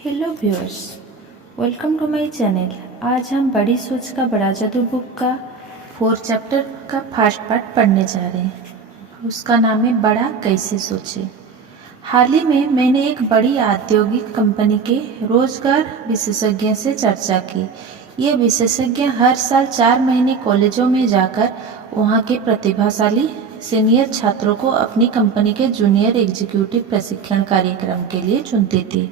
Hello viewers, welcome to my channel. आज हम बड़ी सोच का बड़ा जादू बुक का 4 चैप्टर का फर्स्ट पार्ट पढ़ने जा रहे हैं। उसका नाम है बड़ा कैसे सोचे। हाल ही में मैंने एक बड़ी औद्योगिक कंपनी के रोजगार विशेषज्ञ से चर्चा की। ये विशेषज्ञ हर साल 4 महीने कॉलेजों में जाकर वहाँ के प्रतिभाशाली सीनियर छात्रों को अपनी कंपनी के जूनियर एग्जीक्यूटिव प्रशिक्षण कार्यक्रम के लिए चुनती थी।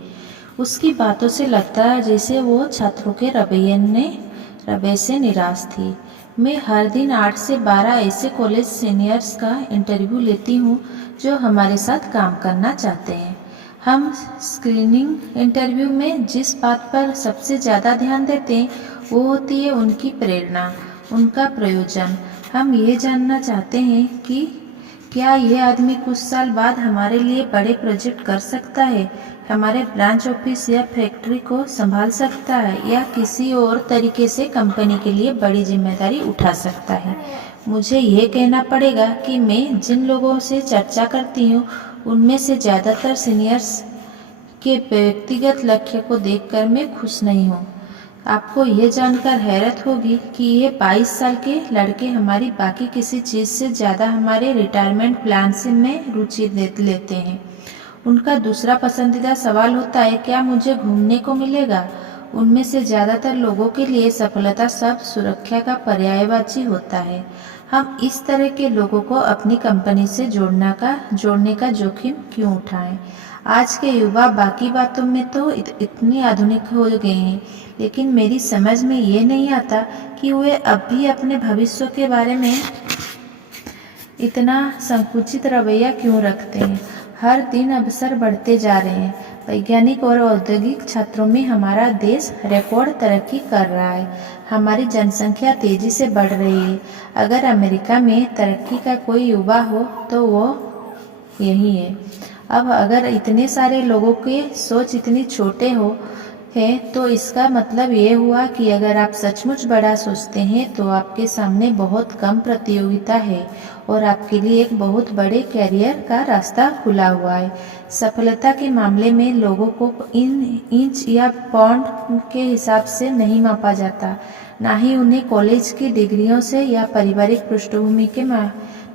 उसकी बातों से लगता है जैसे वो छात्रों के रवैये से निराश थी। मैं हर दिन 8 से 12 ऐसे कॉलेज सीनियर्स का इंटरव्यू लेती हूँ जो हमारे साथ काम करना चाहते हैं। हम स्क्रीनिंग इंटरव्यू में जिस बात पर सबसे ज़्यादा ध्यान देते हैं वो होती है उनकी प्रेरणा, उनका प्रयोजन। हम ये जानना चाहते हैं कि क्या यह आदमी कुछ साल बाद हमारे लिए बड़े प्रोजेक्ट कर सकता है, हमारे ब्रांच ऑफिस या फैक्ट्री को संभाल सकता है, या किसी और तरीके से कंपनी के लिए बड़ी जिम्मेदारी उठा सकता है। मुझे यह कहना पड़ेगा कि मैं जिन लोगों से चर्चा करती हूँ उनमें से ज़्यादातर सीनियर्स के व्यक्तिगत लक्ष्य को देखकर मैं खुश नहीं हूँ। आपको यह जानकर हैरत होगी कि ये 22 साल के लड़के हमारी बाकी किसी चीज़ से ज़्यादा हमारे रिटायरमेंट प्लान से में रुचि लेते हैं। उनका दूसरा पसंदीदा सवाल होता है, क्या मुझे घूमने को मिलेगा? उनमें से ज़्यादातर लोगों के लिए सफलता शब्द सुरक्षा का पर्यायवाची होता है। हम इस तरह के लोगों को अपनी कंपनी से जोड़ने का जोखिम क्यों उठाएं? आज के युवा बाकी बातों में तो इतनी आधुनिक हो गए हैं, लेकिन मेरी समझ में ये नहीं आता कि वे अब भी अपने भविष्य के बारे में इतना संकुचित रवैया क्यों रखते हैं। हर दिन अवसर बढ़ते जा रहे हैं। वैज्ञानिक और औद्योगिक छात्रों में हमारा देश रिकॉर्ड तरक्की कर रहा है। हमारी जनसंख्या तेजी से बढ़ रही है। अगर अमेरिका में तरक्की का कोई युवा हो तो वो यही है। अब अगर इतने सारे लोगों के सोच इतनी छोटे हो है तो इसका मतलब ये हुआ कि अगर आप सचमुच बड़ा सोचते हैं तो आपके सामने बहुत कम प्रतियोगिता है और आपके लिए एक बहुत बड़े कैरियर का रास्ता खुला हुआ है। सफलता के मामले में लोगों को इंच या पाउंड के हिसाब से नहीं मापा जाता, ना ही उन्हें कॉलेज की डिग्रियों से या पारिवारिक पृष्ठभूमि के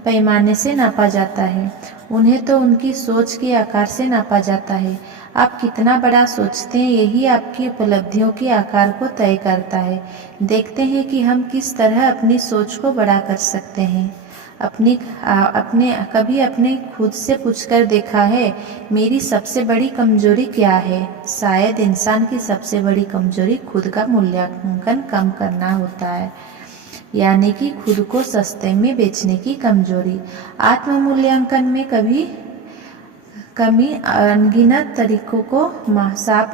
पैमाने से नापा जाता है। उन्हें तो उनकी सोच के आकार से नापा जाता है। आप कितना बड़ा सोचते हैं यही आपकी उपलब्धियों के आकार को तय करता है। देखते हैं कि हम किस तरह अपनी सोच को बड़ा कर सकते हैं। कभी अपने खुद से पूछकर देखा है, मेरी सबसे बड़ी कमजोरी क्या है? शायद इंसान की सबसे बड़ी कमजोरी खुद का मूल्यांकन कम करना होता है, यानी कि खुद को सस्ते में बेचने की कमजोरी। आत्म मूल्यांकन में कमी अनगिनत तरीकों को साफ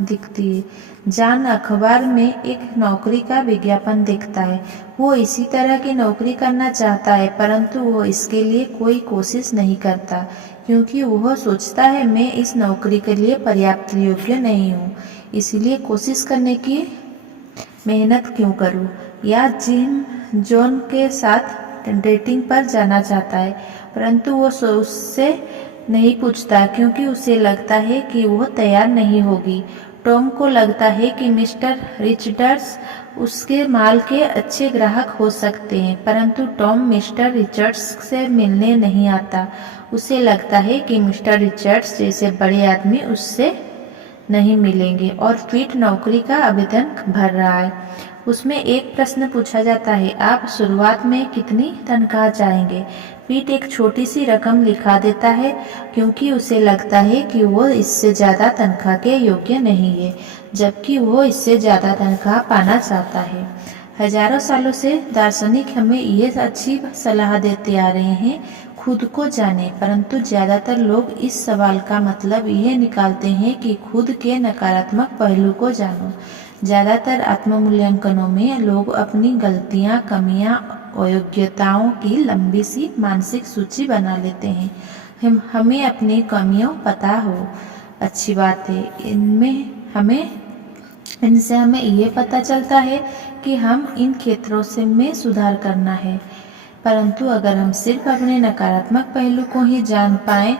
दिखती है। जॉन अखबार में एक नौकरी का विज्ञापन देखता है। वो इसी तरह की नौकरी करना चाहता है, परंतु वो इसके लिए कोई कोशिश नहीं करता क्योंकि वह सोचता है मैं इस नौकरी के लिए पर्याप्त योग्य नहीं हूँ, इसलिए कोशिश करने की मेहनत क्यों करूँ। या जिम जॉन के साथ डेटिंग पर जाना चाहता है, परंतु वो उससे नहीं पूछता क्योंकि उसे लगता है कि वो तैयार नहीं होगी। टॉम को लगता है कि मिस्टर रिचर्ड्स उसके माल के अच्छे ग्राहक हो सकते हैं, परंतु टॉम मिस्टर रिचर्ड्स से मिलने नहीं आता। उसे लगता है कि मिस्टर रिचर्ड्स जैसे बड़े आदमी उससे नहीं मिलेंगे और ट्वीट नौकरी का आवेदन भर रहा है। उसमें एक प्रश्न पूछा जाता है, आप शुरुआत में कितनी तनख्वाह चाहेंगे? पीट एक छोटी सी रकम लिखा देता है क्योंकि उसे लगता है कि वो इससे ज़्यादा तनख्वाह के योग्य नहीं है, जबकि वो इससे ज़्यादा तनख्वाह पाना चाहता है। हजारों सालों से दार्शनिक हमें ये अच्छी सलाह देते आ रहे हैं, खुद को जाने, परंतु ज़्यादातर लोग इस सवाल का मतलब यह निकालते हैं कि खुद के नकारात्मक पहलू को जानो। ज़्यादातर आत्ममूल्यांकनों में लोग अपनी गलतियाँ, कमियाँ, अयोग्यताओं की लंबी सी मानसिक सूची बना लेते हैं। हमें अपनी कमियों पता हो, अच्छी बात है। इनसे हमें ये पता चलता है कि हम इन क्षेत्रों में सुधार करना है, परंतु अगर हम सिर्फ अपने नकारात्मक पहलू को ही जान पाएं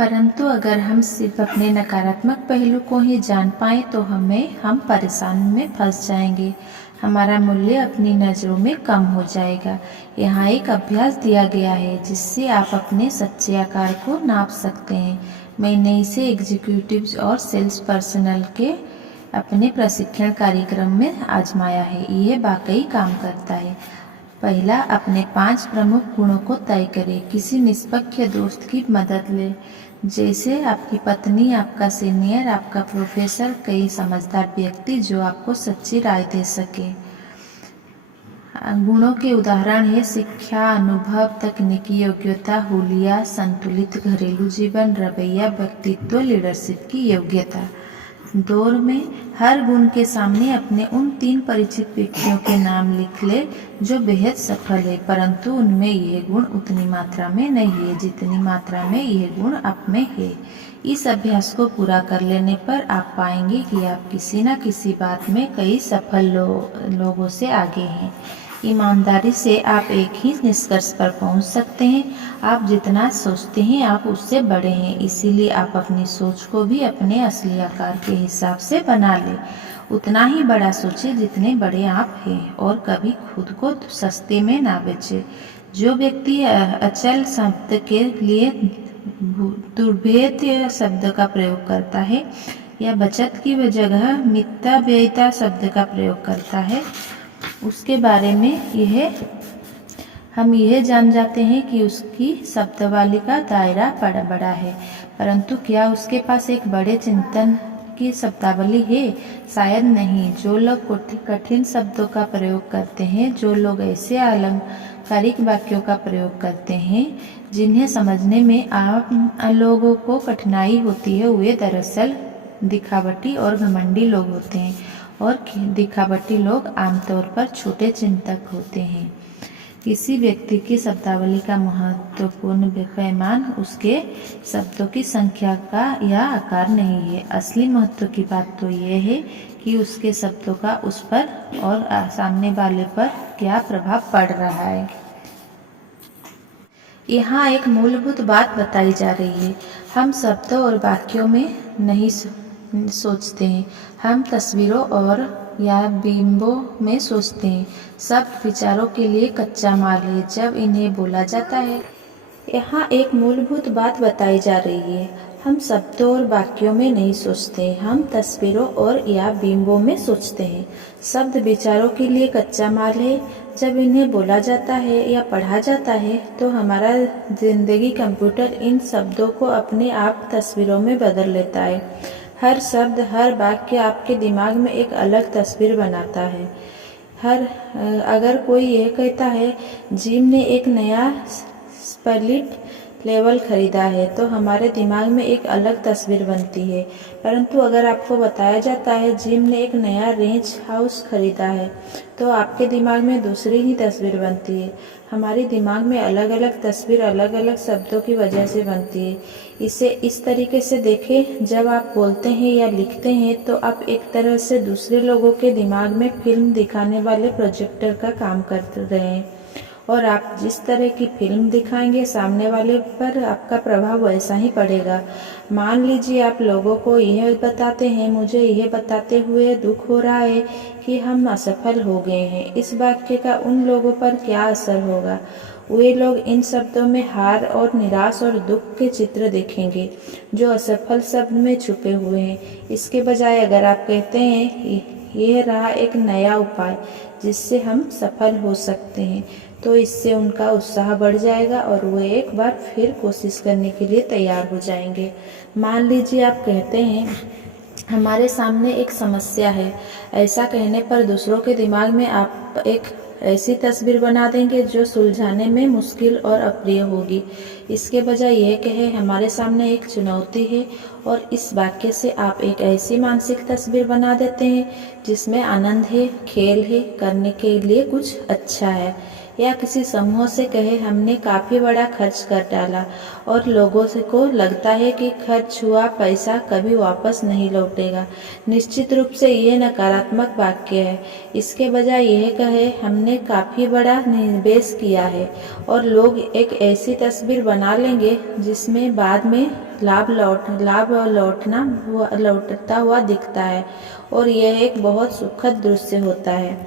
परंतु अगर हम सिर्फ अपने नकारात्मक पहलू को ही जान पाएं तो हम परेशानी में फंस जाएंगे। हमारा मूल्य अपनी नज़रों में कम हो जाएगा। यहाँ एक अभ्यास दिया गया है जिससे आप अपने सच्चे आकार को नाप सकते हैं। मैंने इसे एग्जीक्यूटिव्स और सेल्स पर्सनल के अपने प्रशिक्षण कार्यक्रम में आजमाया है। यह वाकई काम करता है। पहला, अपने 5 प्रमुख गुणों को तय करें। किसी निष्पक्ष दोस्त की मदद लें, जैसे आपकी पत्नी, आपका सीनियर, आपका प्रोफेसर, कई समझदार व्यक्ति जो आपको सच्ची राय दे सके। गुणों के उदाहरण है शिक्षा, अनुभव, तकनीकी योग्यता, हुलिया, संतुलित घरेलू जीवन, रवैया, व्यक्तित्व, लीडरशिप की योग्यता। दौर में हर गुण के सामने अपने उन 3 परिचित व्यक्तियों के नाम लिख ले जो बेहद सफल है, परंतु उनमें यह गुण उतनी मात्रा में नहीं है जितनी मात्रा में यह गुण आप में है। इस अभ्यास को पूरा कर लेने पर आप पाएंगे कि आप किसी न किसी बात में कई सफल लोगों से आगे हैं। ईमानदारी से आप एक ही निष्कर्ष पर पहुंच सकते हैं, आप जितना सोचते हैं आप उससे बड़े हैं। इसीलिए आप अपनी सोच को भी अपने असली आकार के हिसाब से बना लें। उतना ही बड़ा सोचें जितने बड़े आप हैं और कभी खुद को सस्ते में ना बेचें। जो व्यक्ति अचल शब्द के लिए दुर्भेद्य शब्द का प्रयोग करता है या बचत की जगह मिथ्या व्ययिता शब्द का प्रयोग करता है, उसके बारे में हम यह जान जाते हैं कि उसकी शब्दावली का दायरा बड़ा है। परंतु क्या उसके पास एक बड़े चिंतन की शब्दावली है? शायद नहीं। जो लोग कठिन शब्दों का प्रयोग करते हैं, जो लोग ऐसे अलंकारिक वाक्यों का प्रयोग करते हैं जिन्हें समझने में आम लोगों को कठिनाई होती है, वे दरअसल दिखावटी और घमंडी लोग होते हैं। और दिखावटी लोग आमतौर पर छोटे चिंतक होते हैं। किसी व्यक्ति की शब्दावली का महत्वपूर्ण पैमाना उसके शब्दों की संख्या का या आकार नहीं है। असली महत्व की बात तो यह है कि उसके शब्दों का उस पर और सामने वाले पर क्या प्रभाव पड़ रहा है। यहाँ एक मूलभूत बात बताई जा रही है। हम शब्दों और वाक्यों में नहीं सोचते हैं, हम तस्वीरों और या बिंबों में सोचते हैं। शब्द विचारों के लिए कच्चा माल है जब इन्हें बोला जाता है। यहाँ एक मूलभूत बात बताई जा रही है। हम शब्दों और वाक्यों में नहीं सोचते, हम तस्वीरों और या बिंबों में सोचते हैं। शब्द विचारों के लिए कच्चा माल है जब इन्हें बोला जाता है या पढ़ा जाता है, तो हमारा जिंदगी कंप्यूटर इन शब्दों को अपने आप तस्वीरों में बदल लेता है। हर शब्द, हर वाक्य आपके दिमाग में एक अलग तस्वीर बनाता है। अगर कोई यह कहता है जिम ने एक नया स्प्लिट लेवल खरीदा है, तो हमारे दिमाग में एक अलग तस्वीर बनती है। परंतु अगर आपको बताया जाता है जिम ने एक नया रेंज हाउस खरीदा है, तो आपके दिमाग में दूसरी ही तस्वीर बनती है। हमारे दिमाग में अलग अलग तस्वीर अलग अलग शब्दों की वजह से बनती है। इसे इस तरीके से देखें, जब आप बोलते हैं या लिखते हैं तो आप एक तरह से दूसरे लोगों के दिमाग में फिल्म दिखाने वाले प्रोजेक्टर का काम कर रहे हैं, और आप जिस तरह की फिल्म दिखाएंगे सामने वाले पर आपका प्रभाव वैसा ही पड़ेगा। मान लीजिए आप लोगों को यह बताते हैं, मुझे यह बताते हुए दुख हो रहा है कि हम असफल हो गए हैं। इस वाक्य का उन लोगों पर क्या असर होगा? वे लोग इन शब्दों में हार और निराश और दुख के चित्र देखेंगे जो असफल शब्द में छुपे हुए हैं। इसके बजाय अगर आप कहते हैं यह रहा एक नया उपाय जिससे हम सफल हो सकते हैं, तो इससे उनका उत्साह बढ़ जाएगा और वे एक बार फिर कोशिश करने के लिए तैयार हो जाएंगे। मान लीजिए आप कहते हैं हमारे सामने एक समस्या है। ऐसा कहने पर दूसरों के दिमाग में आप एक ऐसी तस्वीर बना देंगे जो सुलझाने में मुश्किल और अप्रिय होगी। इसके बजाय यह कहे हमारे सामने एक चुनौती है, और इस वाक्य से आप एक ऐसी मानसिक तस्वीर बना देते हैं जिसमें आनंद है, खेल है, करने के लिए कुछ अच्छा है। या किसी समूह से कहे हमने काफ़ी बड़ा खर्च कर डाला और लोगों को लगता है कि खर्च हुआ पैसा कभी वापस नहीं लौटेगा। निश्चित रूप से ये नकारात्मक वाक्य है। इसके बजाय यह कहे हमने काफ़ी बड़ा निवेश किया है, और लोग एक ऐसी तस्वीर बना लेंगे जिसमें बाद में लाभ लौटता हुआ दिखता है और यह एक बहुत सुखद दृश्य होता है।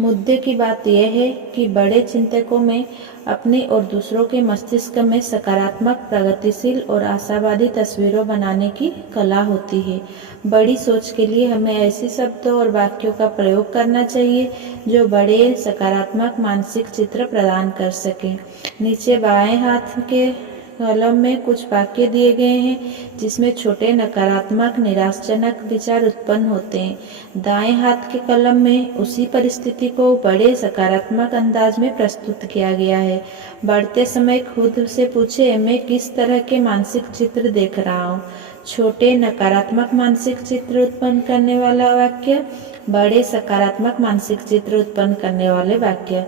मुद्दे की बात यह है कि बड़े चिंतकों में अपने और दूसरों के मस्तिष्क में सकारात्मक, प्रगतिशील और आशावादी तस्वीरों बनाने की कला होती है। बड़ी सोच के लिए हमें ऐसे शब्दों और वाक्यों का प्रयोग करना चाहिए जो बड़े सकारात्मक मानसिक चित्र प्रदान कर सकें। नीचे बाएं हाथ के कॉलम में कुछ वाक्य दिए गए हैं जिसमें छोटे नकारात्मक, निराशाजनक विचार उत्पन्न होते हैं। दाएं हाथ के कॉलम में उसी परिस्थिति को बड़े सकारात्मक अंदाज में प्रस्तुत किया गया है। बढ़ते समय खुद से पूछे, मैं किस तरह के मानसिक चित्र देख रहा हूँ? छोटे नकारात्मक मानसिक चित्र उत्पन्न करने वाला वाक्य, बड़े सकारात्मक मानसिक चित्र उत्पन्न करने वाले वाक्य।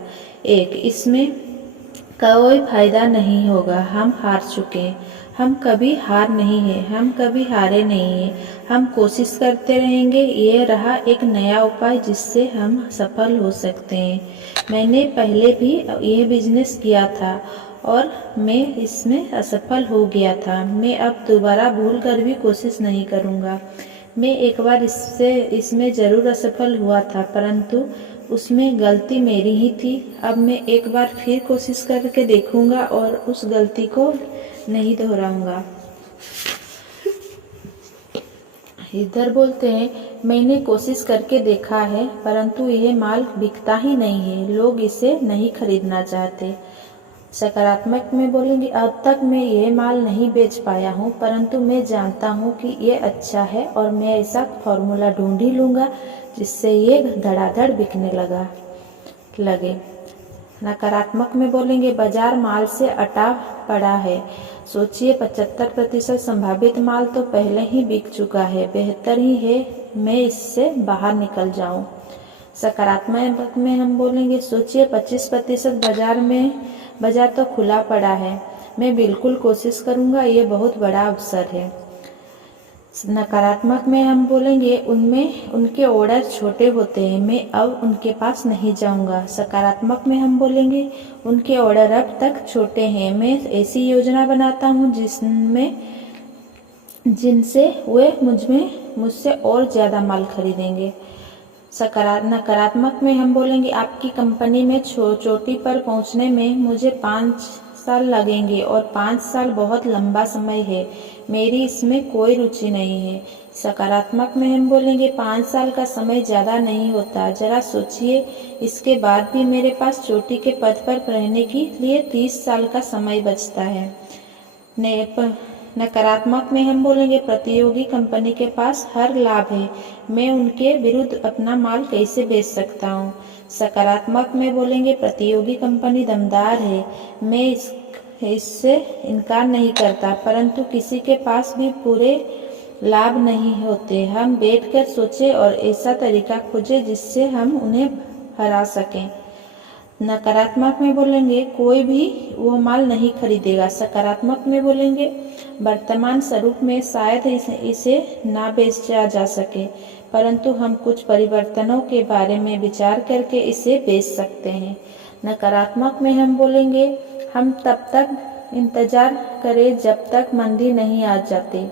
1. इसमें कोई फायदा नहीं होगा, हम हार चुके, हम कभी हार नहीं है, हम कभी हारे नहीं हैं, हम कोशिश करते रहेंगे। ये रहा एक नया उपाय जिससे हम सफल हो सकते हैं। मैंने पहले भी यह बिजनेस किया था और मैं इसमें असफल हो गया था। मैं अब दोबारा भूल कर भी कोशिश नहीं करूँगा। मैं एक बार इसमें ज़रूर असफल हुआ था, परंतु उसमें गलती मेरी ही थी। अब मैं एक बार फिर कोशिश करके देखूंगा और उस गलती को नहीं दोहराऊंगा। इधर बोलते हैं, मैंने कोशिश करके देखा है परंतु यह माल बिकता ही नहीं है, लोग इसे नहीं खरीदना चाहते। सकारात्मक में बोलेंगे, अब तक मैं यह माल नहीं बेच पाया हूँ परंतु मैं जानता हूँ कि ये अच्छा है और मैं ऐसा फॉर्मूला ढूंढ ही लूँगा जिससे ये धड़ाधड़ बिकने लगे। नकारात्मक में बोलेंगे, बाजार माल से अटा पड़ा है। सोचिए 75% संभावित माल तो पहले ही बिक चुका है, बेहतर ही है मैं इससे बाहर निकल जाऊं। सकारात्मक में हम बोलेंगे, सोचिए 25% बाजार तो खुला पड़ा है, मैं बिल्कुल कोशिश करूंगा, ये बहुत बड़ा अवसर है। नकारात्मक में हम बोलेंगे, उनके ऑर्डर छोटे होते हैं, मैं अब उनके पास नहीं जाऊंगा। सकारात्मक में हम बोलेंगे, उनके ऑर्डर अब तक छोटे हैं, मैं ऐसी योजना बनाता हूं जिनसे वे मुझसे और ज़्यादा माल खरीदेंगे। नकारात्मक में हम बोलेंगे, आपकी कंपनी में चोटी पर पहुंचने में मुझे 5 साल लगेंगे और 5 साल बहुत लंबा समय है, मेरी इसमें कोई रुचि नहीं है। सकारात्मक में हम बोलेंगे, 5 साल का समय ज़्यादा नहीं होता, जरा सोचिए, इसके बाद भी मेरे पास चोटी के पद पर रहने के लिए 30 साल का समय बचता है। नकारात्मक में हम बोलेंगे, प्रतियोगी कंपनी के पास हर लाभ है, मैं उनके विरुद्ध अपना माल कैसे बेच सकता हूँ। सकारात्मक में बोलेंगे, प्रतियोगी कंपनी दमदार है, मैं इससे इनकार नहीं करता, परंतु किसी के पास भी पूरे लाभ नहीं होते। हम बैठकर सोचें और ऐसा तरीका खोजें जिससे हम उन्हें हरा सकें। नकारात्मक में बोलेंगे, कोई भी वो माल नहीं खरीदेगा। सकारात्मक में बोलेंगे, वर्तमान स्वरूप में शायद इसे ना बेचा जा सके, परंतु हम कुछ परिवर्तनों के बारे में विचार करके इसे बेच सकते हैं। नकारात्मक में हम बोलेंगे, हम तब तक इंतजार करें जब तक मंदी नहीं आ जाती,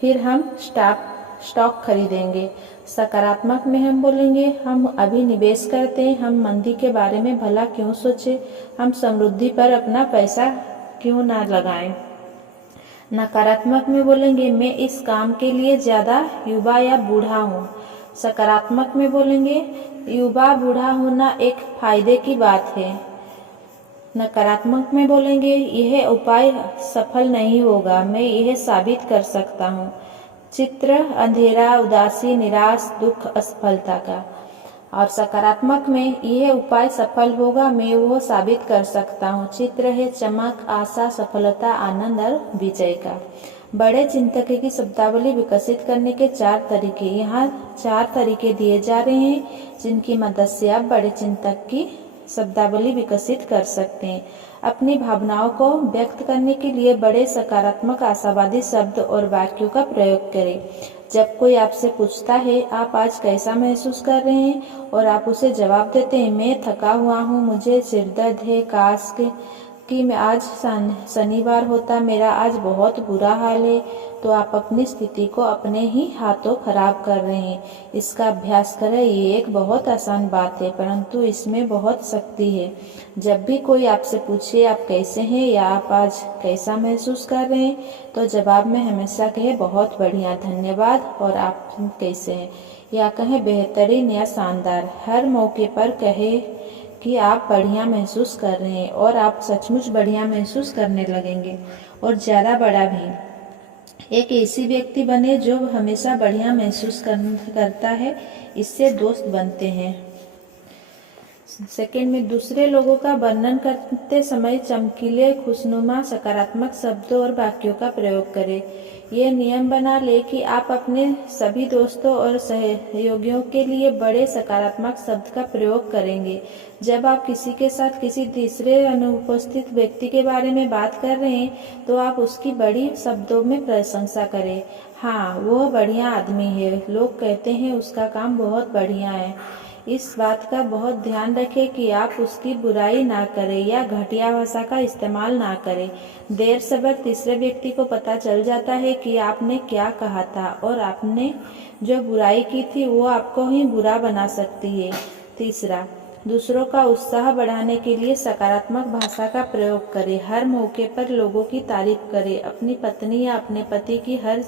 फिर हम स्टॉक खरीदेंगे। सकारात्मक में हम बोलेंगे, हम अभी निवेश करते हैं, हम मंदी के बारे में भला क्यों सोचें, हम समृद्धि पर अपना पैसा क्यों ना लगाएं। नकारात्मक में बोलेंगे, मैं इस काम के लिए ज़्यादा युवा या बूढ़ा हूँ। सकारात्मक में बोलेंगे, युवा बूढ़ा होना एक फायदे की बात है। नकारात्मक में बोलेंगे, यह उपाय सफल नहीं होगा, मैं यह साबित कर सकता हूँ। चित्र अंधेरा, उदासी, निराश, दुख, असफलता का। और सकारात्मक में, यह उपाय सफल होगा, मैं वो साबित कर सकता हूँ। चित्र है चमक, आशा, सफलता, आनंद और विजय का। बड़े चिंतक की शब्दावली विकसित करने के 4 तरीके, यहाँ 4 तरीके दिए जा रहे हैं जिनकी मदद से आप बड़े चिंतक की शब्दावली विकसित कर सकते हैं। अपनी भावनाओं को व्यक्त करने के लिए बड़े सकारात्मक, आशावादी शब्द और वाक्यों का प्रयोग करें। जब कोई आपसे पूछता है, आप आज कैसा महसूस कर रहे हैं, और आप उसे जवाब देते हैं, मैं थका हुआ हूँ, मुझे सिरदर्द है, कि मैं आज शनिवार होता, मेरा आज बहुत बुरा हाल है, तो आप अपनी स्थिति को अपने ही हाथों खराब कर रहे हैं। इसका अभ्यास करें। ये एक बहुत आसान बात है, परंतु इसमें बहुत शक्ति है। जब भी कोई आपसे पूछे आप कैसे हैं या आप आज कैसा महसूस कर रहे हैं, तो जवाब में हमेशा कहे बहुत बढ़िया, धन्यवाद, और आप कैसे हैं, या कहें बेहतरीन या शानदार। हर मौके पर कहे कि आप बढ़िया महसूस कर रहे हैं, और आप सचमुच बढ़िया महसूस करने लगेंगे, और ज़्यादा बड़ा भी। एक ऐसी व्यक्ति बने जो हमेशा बढ़िया महसूस करता है, इससे दोस्त बनते हैं। सेकंड में, दूसरे लोगों का वर्णन करते समय चमकीले, खुशनुमा, सकारात्मक शब्दों और वाक्यों का प्रयोग करें। ये नियम बना ले कि आप अपने सभी दोस्तों और सहयोगियों के लिए बड़े सकारात्मक शब्द का प्रयोग करेंगे। जब आप किसी के साथ किसी तीसरे अनुपस्थित व्यक्ति के बारे में बात कर रहे हैं, तो आप उसकी बड़ी शब्दों में प्रशंसा करें। हाँ, वह बढ़िया आदमी है, लोग कहते हैं उसका काम बहुत बढ़िया है। इस बात का बहुत ध्यान रखें कि आप उसकी बुराई ना करें या घटिया भाषा का इस्तेमाल ना करें। देर सवेर तीसरे व्यक्ति को पता चल जाता है कि आपने क्या कहा था, और आपने जो बुराई की थी वो आपको ही बुरा बना सकती है। तीसरा, दूसरों का उत्साह बढ़ाने के लिए सकारात्मक भाषा का प्रयोग करें। हर मौके पर लोगों की तारीफ करें। अपनी पत्नी या अपने पति की हर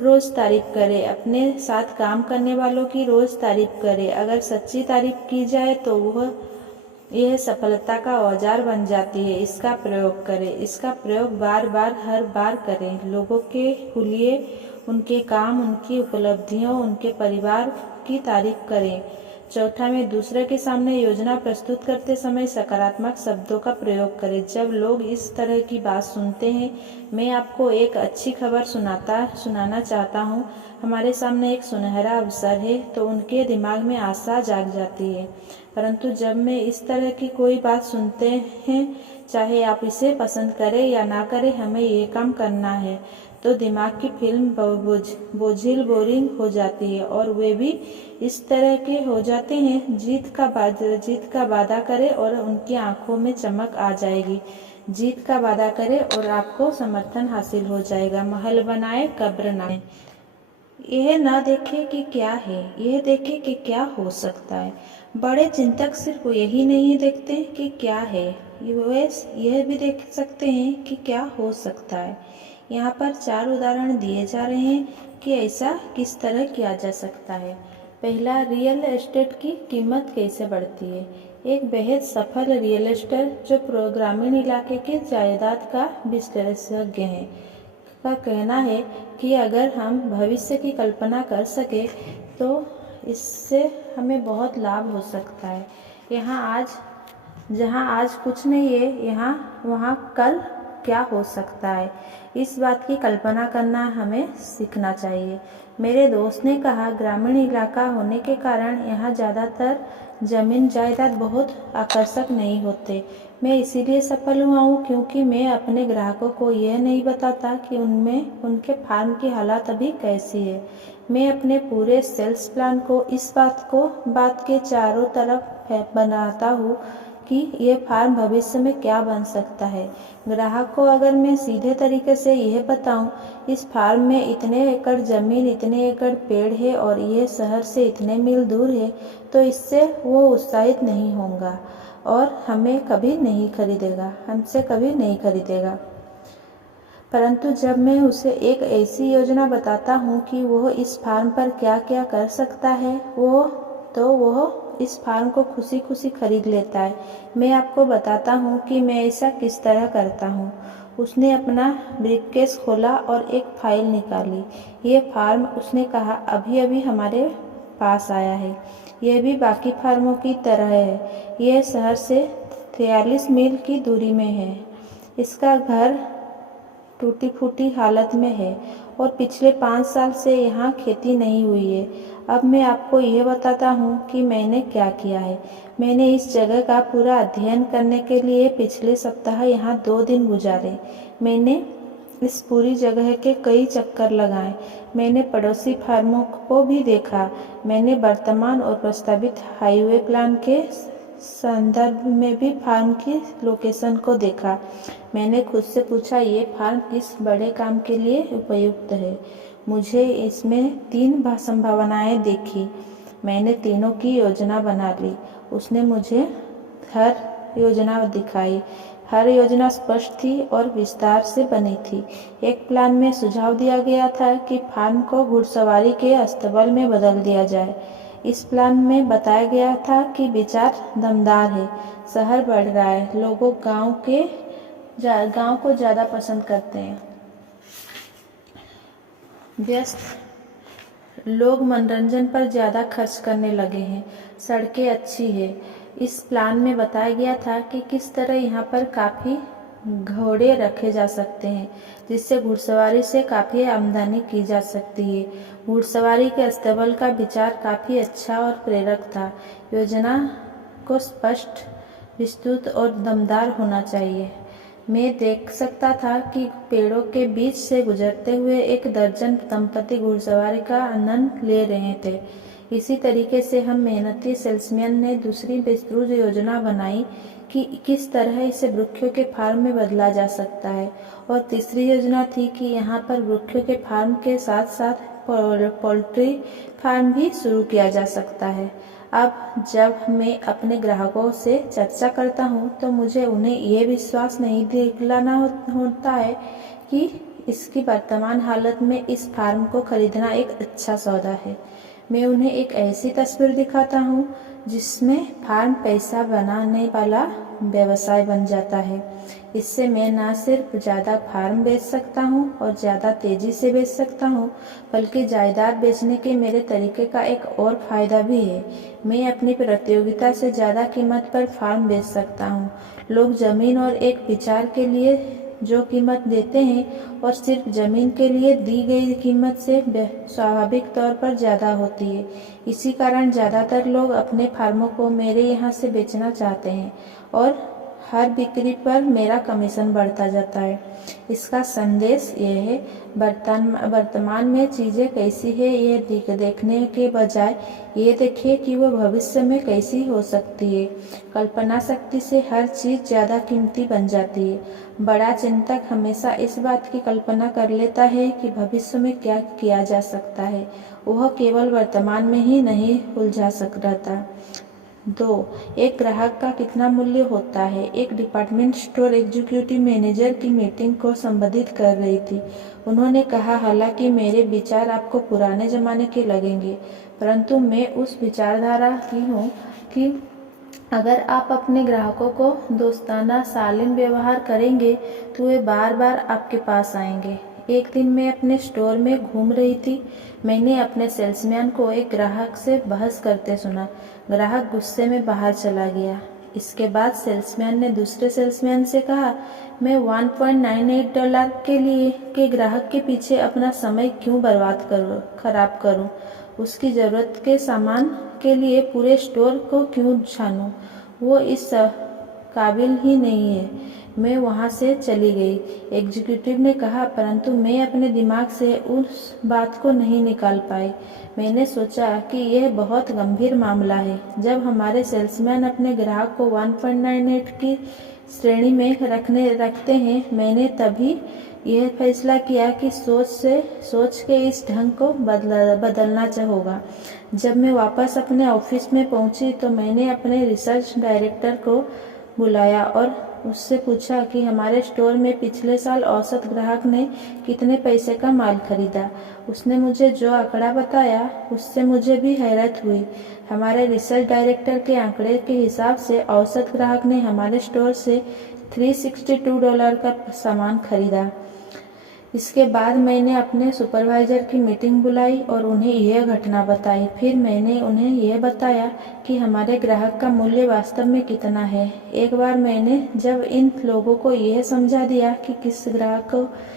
रोज तारीफ करें। अपने साथ काम करने वालों की रोज तारीफ करें। अगर सच्ची तारीफ की जाए तो यह सफलता का औजार बन जाती है। इसका प्रयोग करें। इसका प्रयोग बार बार हर बार करें। लोगों के हुलिये, उनके काम, उनकी उपलब्धियों, उनके परिवार की तारीफ करें। चौथा में, दूसरे के सामने योजना प्रस्तुत करते समय सकारात्मक शब्दों का प्रयोग करें। जब लोग इस तरह की बात सुनते हैं, मैं आपको एक अच्छी खबर सुनाना चाहता हूँ, हमारे सामने एक सुनहरा अवसर है, तो उनके दिमाग में आशा जाग जाती है। परंतु जब मैं इस तरह की कोई बात सुनते हैं, चाहे आप इसे पसंद करें या ना करें, हमें ये काम करना है, तो दिमाग की फिल्म बोझिल, बोरिंग हो जाती है, और वे भी इस तरह के हो जाते हैं। जीत का वादा करें और उनकी आंखों में चमक आ जाएगी। जीत का वादा करें और आपको समर्थन हासिल हो जाएगा। महल बनाए, कब्र ना। यह ना देखे कि क्या है, यह देखे कि क्या हो सकता है। बड़े चिंतक सिर्फ यही नहीं देखते कि क्या है, वे यह भी देख सकते हैं कि क्या हो सकता है। यहाँ पर 4 उदाहरण दिए जा रहे हैं कि ऐसा किस तरह किया जा सकता है। पहला, रियल एस्टेट की कीमत कैसे बढ़ती है। एक बेहद सफल रियल एस्टेट जो ग्रामीण इलाके के जायदाद का विशेषज्ञ है का कहना है कि अगर हम भविष्य की कल्पना कर सके तो इससे हमें बहुत लाभ हो सकता है। जहाँ आज कुछ नहीं है, वहाँ कल क्या हो सकता है, इस बात की कल्पना करना हमें सीखना चाहिए। मेरे दोस्त ने कहा, ग्रामीण इलाका होने के कारण यहाँ ज़्यादातर जमीन जायदाद बहुत आकर्षक नहीं होते। मैं इसीलिए सफल हुआ हूँ क्योंकि मैं अपने ग्राहकों को यह नहीं बताता कि उनके फार्म की हालत अभी कैसी है। मैं अपने पूरे सेल्स प्लान को इस बात के चारों तरफ बनाता हूँ कि ये फार्म भविष्य में क्या बन सकता है। ग्राहक को अगर मैं सीधे तरीके से यह बताऊं, इस फार्म में इतने एकड़ जमीन, इतने एकड़ पेड़ है और यह शहर से इतने मील दूर है, तो इससे वो उत्साहित नहीं होगा और हमसे कभी नहीं खरीदेगा। परंतु जब मैं उसे एक ऐसी योजना बताता हूँ कि वह इस फार्म पर क्या क्या कर सकता है, वह इस फार्म को खुशी खुशी खरीद लेता है। मैं आपको बताता हूँ कि मैं ऐसा किस तरह करता हूँ। उसने अपना ब्रीफकेस खोला और एक फाइल निकाली। ये फार्म, उसने कहा, अभी अभी हमारे पास आया है। यह भी बाकी फार्मों की तरह है। यह शहर से 43 मील की दूरी में है। इसका घर टूटी फूटी हालत में है और पिछले 5 साल से यहाँ खेती नहीं हुई है। अब मैं आपको यह बताता हूँ कि मैंने क्या किया है। मैंने इस जगह का पूरा अध्ययन करने के लिए पिछले सप्ताह यहाँ 2 दिन गुजारे। मैंने इस पूरी जगह के कई चक्कर लगाए। मैंने पड़ोसी फार्मों को भी देखा। मैंने वर्तमान और प्रस्तावित हाईवे प्लान के संदर्भ में भी फार्म की लोकेशन को देखा। मैंने खुद से पूछा, ये फार्म किस बड़े काम के लिए उपयुक्त है। मुझे इसमें 3 संभावनाएं देखी। मैंने तीनों की योजना बना ली। उसने मुझे हर योजना दिखाई। हर योजना स्पष्ट थी और विस्तार से बनी थी। एक प्लान में सुझाव दिया गया था कि फार्म को घुड़सवारी के अस्तबल में बदल दिया जाए। इस प्लान में बताया गया था कि विचार दमदार है। शहर बढ़ रहा है, लोगों गांव को ज़्यादा पसंद करते हैं। व्यस्त लोग मनोरंजन पर ज़्यादा खर्च करने लगे हैं। सड़कें अच्छी है। इस प्लान में बताया गया था कि किस तरह यहाँ पर काफ़ी घोड़े रखे जा सकते हैं, जिससे घुड़सवारी से काफ़ी आमदनी की जा सकती है। घुड़सवारी के अस्तबल का विचार काफ़ी अच्छा और प्रेरक था। योजना को स्पष्ट, विस्तृत और दमदार होना चाहिए। मैं देख सकता था कि पेड़ों के बीच से गुजरते हुए 1 दर्जन दंपति घुड़सवारी का आनंद ले रहे थे। इसी तरीके से हम मेहनती सेल्समैन ने दूसरी विस्तृत योजना बनाई कि किस तरह इसे वृक्षों के फार्म में बदला जा सकता है, और तीसरी योजना थी कि यहाँ पर वृक्षों के फार्म के साथ साथ पोल्ट्री फार्म भी शुरू किया जा सकता है। अब जब मैं अपने ग्राहकों से चर्चा करता हूँ तो मुझे उन्हें यह विश्वास नहीं दिलाना होता है कि इसकी वर्तमान हालत में इस फार्म को खरीदना एक अच्छा सौदा है। मैं उन्हें एक ऐसी तस्वीर दिखाता हूँ जिसमें फार्म पैसा बनाने वाला व्यवसाय बन जाता है। इससे मैं न सिर्फ ज़्यादा फार्म बेच सकता हूँ और ज़्यादा तेज़ी से बेच सकता हूँ, बल्कि जायदाद बेचने के मेरे तरीके का एक और फ़ायदा भी है। मैं अपनी प्रतियोगिता से ज़्यादा कीमत पर फार्म बेच सकता हूँ। लोग ज़मीन और एक विचार के लिए जो कीमत देते हैं और सिर्फ ज़मीन के लिए दी गई कीमत से स्वाभाविक तौर पर ज़्यादा होती है। इसी कारण ज़्यादातर लोग अपने फार्मों को मेरे यहाँ से बेचना चाहते हैं और हर बिक्री पर मेरा कमीशन बढ़ता जाता है। इसका संदेश यह है, वर्तमान में चीज़ें कैसी है यह देखने के बजाय ये देखिए कि वो भविष्य में कैसी हो सकती है। कल्पना शक्ति से हर चीज़ ज़्यादा कीमती बन जाती है। बड़ा चिंतक हमेशा इस बात की कल्पना कर लेता है कि भविष्य में क्या किया जा सकता है, वह केवल वर्तमान में ही नहीं उलझा रहता। 2. एक ग्राहक का कितना मूल्य होता है। एक डिपार्टमेंट स्टोर एग्जीक्यूटिव मैनेजर की मीटिंग को संबोधित कर रही थी। उन्होंने कहा, हालांकि मेरे विचार आपको पुराने जमाने के लगेंगे, परंतु मैं उस विचारधारा की हूँ कि अगर आप अपने ग्राहकों को दोस्ताना शालीन व्यवहार करेंगे तो वे बार बार आपके पास आएंगे। एक दिन मैं अपने स्टोर में घूम रही थी। मैंने अपने सेल्समैन को एक ग्राहक से बहस करते सुना। ग्राहक गुस्से में बाहर चला गया। इसके बाद सेल्समैन ने दूसरे सेल्समैन से कहा, मैं $1.98 के ग्राहक के पीछे अपना समय क्यों खराब करूं? उसकी ज़रूरत के सामान के लिए पूरे स्टोर को क्यों छानूं? वो इस काबिल ही नहीं है। मैं वहाँ से चली गई। एग्जीक्यूटिव ने कहा, परंतु मैं अपने दिमाग से उस बात को नहीं निकाल पाई। मैंने सोचा कि यह बहुत गंभीर मामला है। जब हमारे सेल्समैन अपने ग्राहक को 1.98 की श्रेणी में रखते हैं, मैंने तभी यह फैसला किया कि सोच के इस ढंग को बदलना होगा। जब मैं वापस अपने ऑफिस में पहुंची तो मैंने अपने रिसर्च डायरेक्टर को बुलाया और उससे पूछा कि हमारे स्टोर में पिछले साल औसत ग्राहक ने कितने पैसे का माल खरीदा। उसने मुझे जो आंकड़ा बताया उससे मुझे भी हैरत हुई। हमारे रिसर्च डायरेक्टर के आंकड़े के हिसाब से औसत ग्राहक ने हमारे स्टोर से $362 का सामान खरीदा। इसके बाद मैंने अपने सुपरवाइज़र की मीटिंग बुलाई और उन्हें यह घटना बताई। फिर मैंने उन्हें यह बताया कि हमारे ग्राहक का मूल्य वास्तव में कितना है। एक बार मैंने जब इन लोगों को यह समझा दिया कि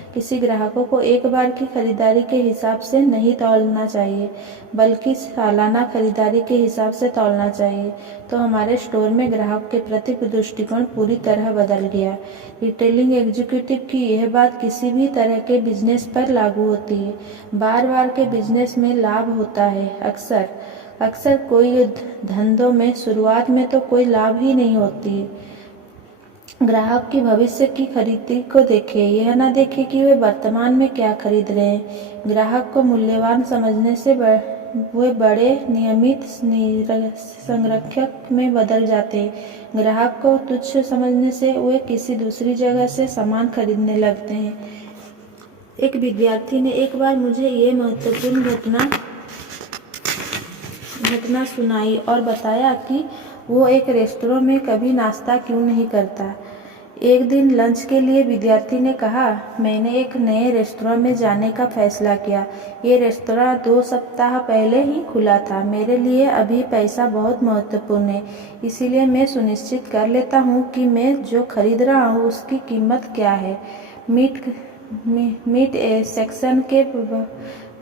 किसी ग्राहकों को एक बार की खरीदारी के हिसाब से नहीं तौलना चाहिए, बल्कि सालाना खरीदारी के हिसाब से तौलना चाहिए, तो हमारे स्टोर में ग्राहक के प्रति दृष्टिकोण पूरी तरह बदल गया। रिटेलिंग एग्जीक्यूटिव की यह बात किसी भी तरह के बिजनेस पर लागू होती है। बार बार के बिजनेस में लाभ होता है। अक्सर अक्सर कोई धंधों में शुरुआत में तो कोई लाभ ही नहीं होती है। ग्राहक की भविष्य की खरीदी को देखें, यह ना देखें कि वे वर्तमान में क्या खरीद रहे हैं। ग्राहक को मूल्यवान समझने से वे बड़े नियमित संरक्षक में बदल जाते हैं। ग्राहक को तुच्छ समझने से वे किसी दूसरी जगह से सामान खरीदने लगते हैं। एक विद्यार्थी ने एक बार मुझे ये महत्वपूर्ण घटना सुनाई और बताया कि वो एक रेस्तरां में कभी नाश्ता क्यों नहीं करता। एक दिन लंच के लिए विद्यार्थी ने कहा, मैंने एक नए रेस्तरां में जाने का फैसला किया। ये रेस्तरां 2 सप्ताह पहले ही खुला था। मेरे लिए अभी पैसा बहुत महत्वपूर्ण है, इसीलिए मैं सुनिश्चित कर लेता हूँ कि मैं जो खरीद रहा हूँ उसकी कीमत क्या है। मीट सेक्शन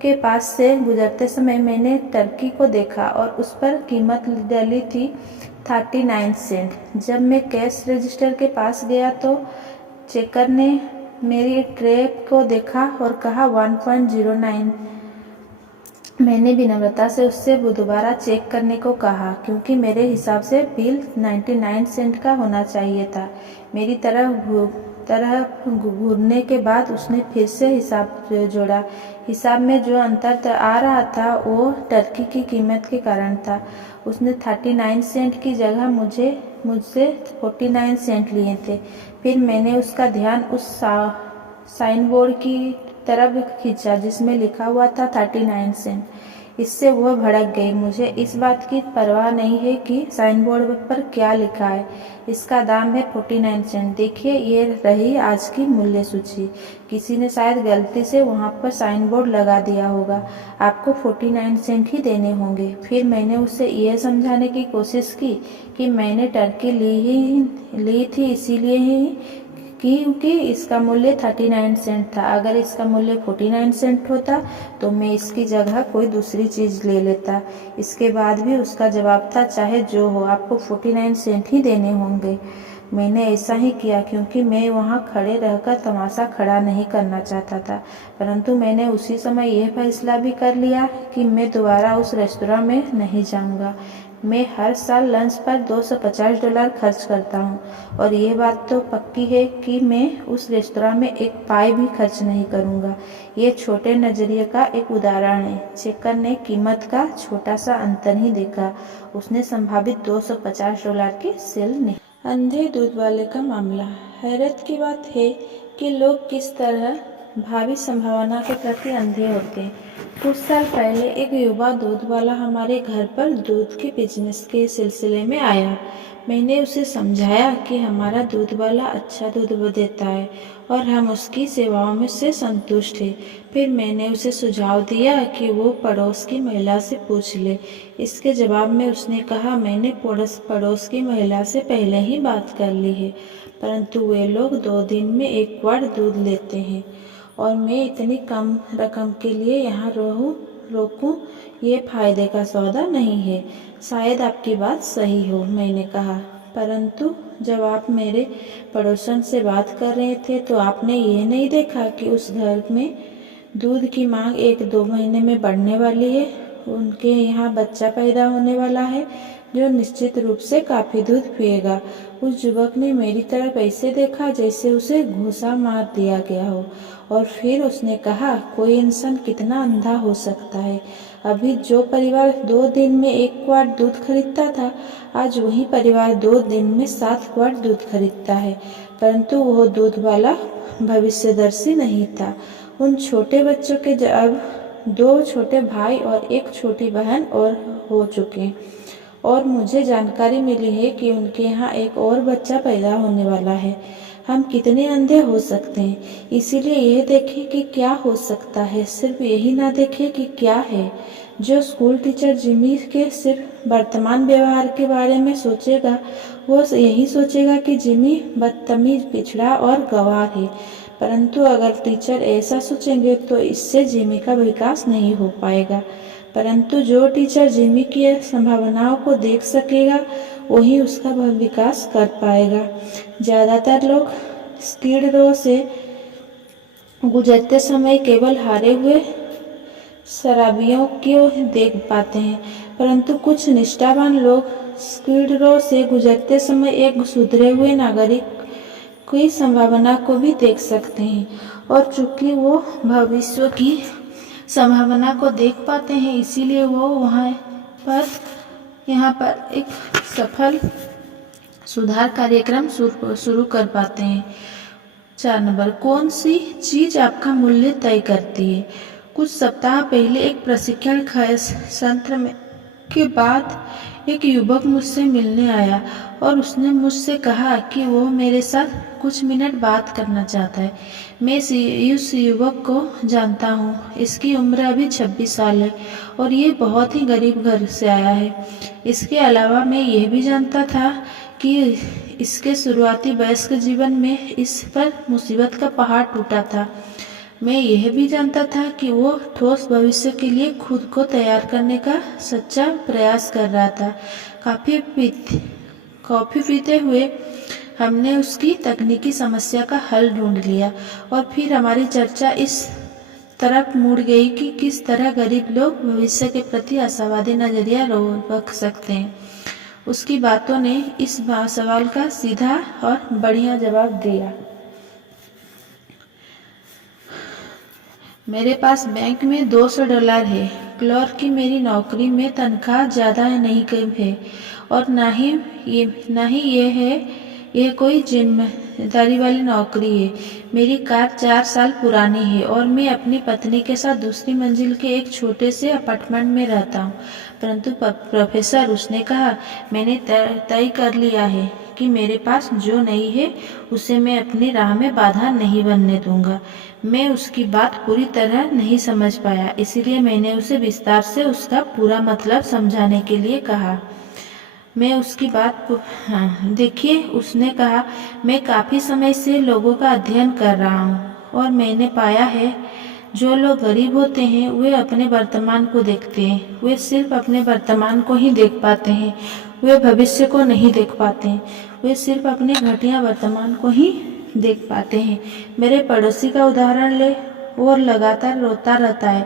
के पास से गुजरते समय मैंने टर्की को देखा और उस पर कीमत डली थी 39 सेंट। जब मैं कैश रजिस्टर के पास गया तो चेकर ने मेरी ट्रे को देखा और कहा 1.09। मैंने विनम्रता से उससे दोबारा चेक करने को कहा, क्योंकि मेरे हिसाब से बिल 99 सेंट का होना चाहिए था। मेरी तरह घूरने के बाद उसने फिर से हिसाब जोड़ा। हिसाब में जो अंतर आ रहा था वो टर्की की कीमत के कारण था। उसने 39 सेंट की जगह मुझसे 49 सेंट लिए थे। फिर मैंने उसका ध्यान उस साइन बोर्ड की तरफ खींचा जिसमें लिखा हुआ था 39 सेंट। इससे वह भड़क गई। मुझे इस बात की परवाह नहीं है कि साइन बोर्ड पर क्या लिखा है। इसका दाम है 49 सेंट। देखिए, ये रही आज की मूल्य सूची। किसी ने शायद गलती से वहाँ पर साइन बोर्ड लगा दिया होगा। आपको 49 सेंट ही देने होंगे। फिर मैंने उसे यह समझाने की कोशिश की कि मैंने टर्की ली थी इसीलिए ही क्योंकि इसका मूल्य 39 सेंट था। अगर इसका मूल्य 49 सेंट होता तो मैं इसकी जगह कोई दूसरी चीज़ ले लेता। इसके बाद भी उसका जवाब था, चाहे जो हो, आपको 49 सेंट ही देने होंगे। मैंने ऐसा ही किया क्योंकि मैं वहाँ खड़े रहकर तमाशा खड़ा नहीं करना चाहता था, परंतु मैंने उसी समय यह फैसला भी कर लिया कि मैं दोबारा उस रेस्तरां में नहीं जाऊँगा। मैं हर साल लंच पर $250 खर्च करता हूँ और यह बात तो पक्की है कि मैं उस रेस्तरां में एक पाई भी खर्च नहीं करूँगा। ये छोटे नज़रिए का एक उदाहरण है। चेकर ने कीमत का छोटा सा अंतर ही देखा। उसने संभावित $250 की सेल नहीं। अंधे दूध वाले का मामला। हैरत की बात है कि लोग किस तरह भावी संभावना के प्रति अंधे होते हैं। कुछ साल पहले एक युवा दूध वाला हमारे घर पर दूध के बिजनेस के सिलसिले में आया। मैंने उसे समझाया कि हमारा दूध वाला अच्छा दूध देता है और हम उसकी सेवाओं में से संतुष्ट हैं। फिर मैंने उसे सुझाव दिया कि वो पड़ोस की महिला से पूछ ले। इसके जवाब में उसने कहा, मैंने पड़ोस की महिला से पहले ही बात कर ली है, परंतु वे लोग 2 दिन में 1 क्वार्ट दूध लेते हैं और मैं इतनी कम रकम के लिए यहाँ रोकूं, ये फायदे का सौदा नहीं है। शायद आपकी बात सही हो, मैंने कहा, परंतु जब आप मेरे पड़ोसन से बात कर रहे थे तो आपने ये नहीं देखा कि उस घर में दूध की मांग 1-2 महीने में बढ़ने वाली है। उनके यहाँ बच्चा पैदा होने वाला है जो निश्चित रूप से काफ़ी दूध पिएगा। उस युवक ने मेरी तरफ ऐसे देखा जैसे उसे घूंसा मार दिया गया हो और फिर उसने कहा, कोई इंसान कितना अंधा हो सकता है। अभी जो परिवार 2 दिन में 1 क्वार्ट दूध खरीदता था, आज वही परिवार 2 दिन में 7 क्वार्ट दूध खरीदता है, परंतु वह दूध वाला भविष्यदर्शी नहीं था। उन छोटे बच्चों के अब 2 छोटे भाई और 1 छोटी बहन और हो चुके और मुझे जानकारी मिली है कि उनके यहाँ एक और बच्चा पैदा होने वाला है। हम कितने अंधे हो सकते हैं। इसीलिए यह देखें कि क्या हो सकता है, सिर्फ यही ना देखें कि क्या है। जो स्कूल टीचर जिमी के सिर्फ वर्तमान व्यवहार के बारे में सोचेगा, वो यही सोचेगा कि जिमी बदतमीज, पिछड़ा और गंवार है। परंतु अगर टीचर ऐसा सोचेंगे तो इससे जिमी का विकास नहीं हो पाएगा। परंतु जो टीचर जिमी की संभावनाओं को देख सकेगा, वही उसका विकास कर पाएगा। ज़्यादातर लोग स्किड रो से गुजरते समय केवल हारे हुए शराबियों को देख पाते हैं, परंतु कुछ निष्ठावान लोग स्क्विड रो से गुजरते समय एक सुधरे हुए नागरिक की संभावना को भी देख सकते हैं। और चूंकि वो भविष्य की संभावना को देख पाते हैं, इसीलिए वो यहाँ पर एक सफल सुधार कार्यक्रम शुरू कर पाते हैं। 4 नंबर, कौन सी चीज आपका मूल्य तय करती है? कुछ सप्ताह पहले एक प्रशिक्षण सत्र के बाद एक युवक मुझसे मिलने आया और उसने मुझसे कहा कि वो मेरे साथ कुछ मिनट बात करना चाहता है। मैं इस युवक को जानता हूँ। इसकी उम्र अभी 26 साल है और ये बहुत ही गरीब घर से आया है। इसके अलावा मैं यह भी जानता था कि इसके शुरुआती वयस्क जीवन में इस पर मुसीबत का पहाड़ टूटा था। मैं यह भी जानता था कि वो ठोस भविष्य के लिए खुद को तैयार करने का सच्चा प्रयास कर रहा था। कॉफी पीते हुए हमने उसकी तकनीकी समस्या का हल ढूंढ लिया और फिर हमारी चर्चा इस तरफ मुड़ गई कि किस तरह गरीब लोग भविष्य के प्रति आशावादी नजरिया रख सकते हैं। उसकी बातों ने इस सवाल का सीधा और बढ़िया जवाब दिया। मेरे पास बैंक में $200 है। क्लर्क की मेरी नौकरी में तनख्वाह ज़्यादा नहीं कम है और ना ही यह कोई जिम्मेदारी वाली नौकरी है। मेरी कार 4 साल पुरानी है और मैं अपनी पत्नी के साथ दूसरी मंजिल के एक छोटे से अपार्टमेंट में रहता हूँ। परंतु प्रोफेसर, उसने कहा, मैंने तय कर लिया है कि मेरे पास जो नहीं है उसे मैं अपनी राह में बाधा नहीं बनने दूंगा। मैं उसकी बात पूरी तरह नहीं समझ पाया, इसलिए मैंने उसे विस्तार से उसका पूरा मतलब समझाने के लिए कहा। मैं उसकी बात देखिए, उसने कहा, मैं काफ़ी समय से लोगों का अध्ययन कर रहा हूँ और मैंने पाया है जो लोग गरीब होते हैं वे अपने वर्तमान को देखते हैं। वे सिर्फ अपने वर्तमान को ही देख पाते हैं, वे भविष्य को नहीं देख पाते हैं। वे सिर्फ अपने घटिया वर्तमान को ही देख पाते हैं। मेरे पड़ोसी का उदाहरण ले, वो लगातार रोता रहता है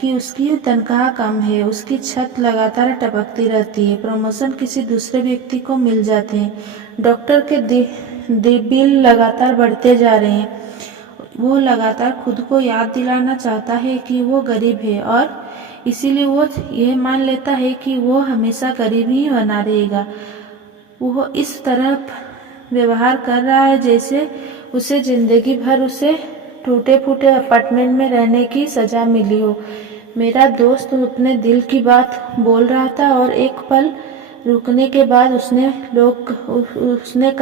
कि उसकी तनख्वाह कम है, उसकी छत लगातार टपकती रहती है, प्रमोशन किसी दूसरे व्यक्ति को मिल जाते हैं, डॉक्टर के बिल लगातार बढ़ते जा रहे हैं। वो लगातार खुद को याद दिलाना चाहता है कि वो गरीब है और इसीलिए वो यह मान लेता है कि वो हमेशा गरीब ही बना रहेगा। वो इस तरह व्यवहार कर रहा है जैसे उसे जिंदगी भर उसे टूटे फूटे अपार्टमेंट में रहने की सजा मिली हो। मेरा दोस्त अपने दिल की बात बोल रहा था और एक पल रुकने के बाद उसने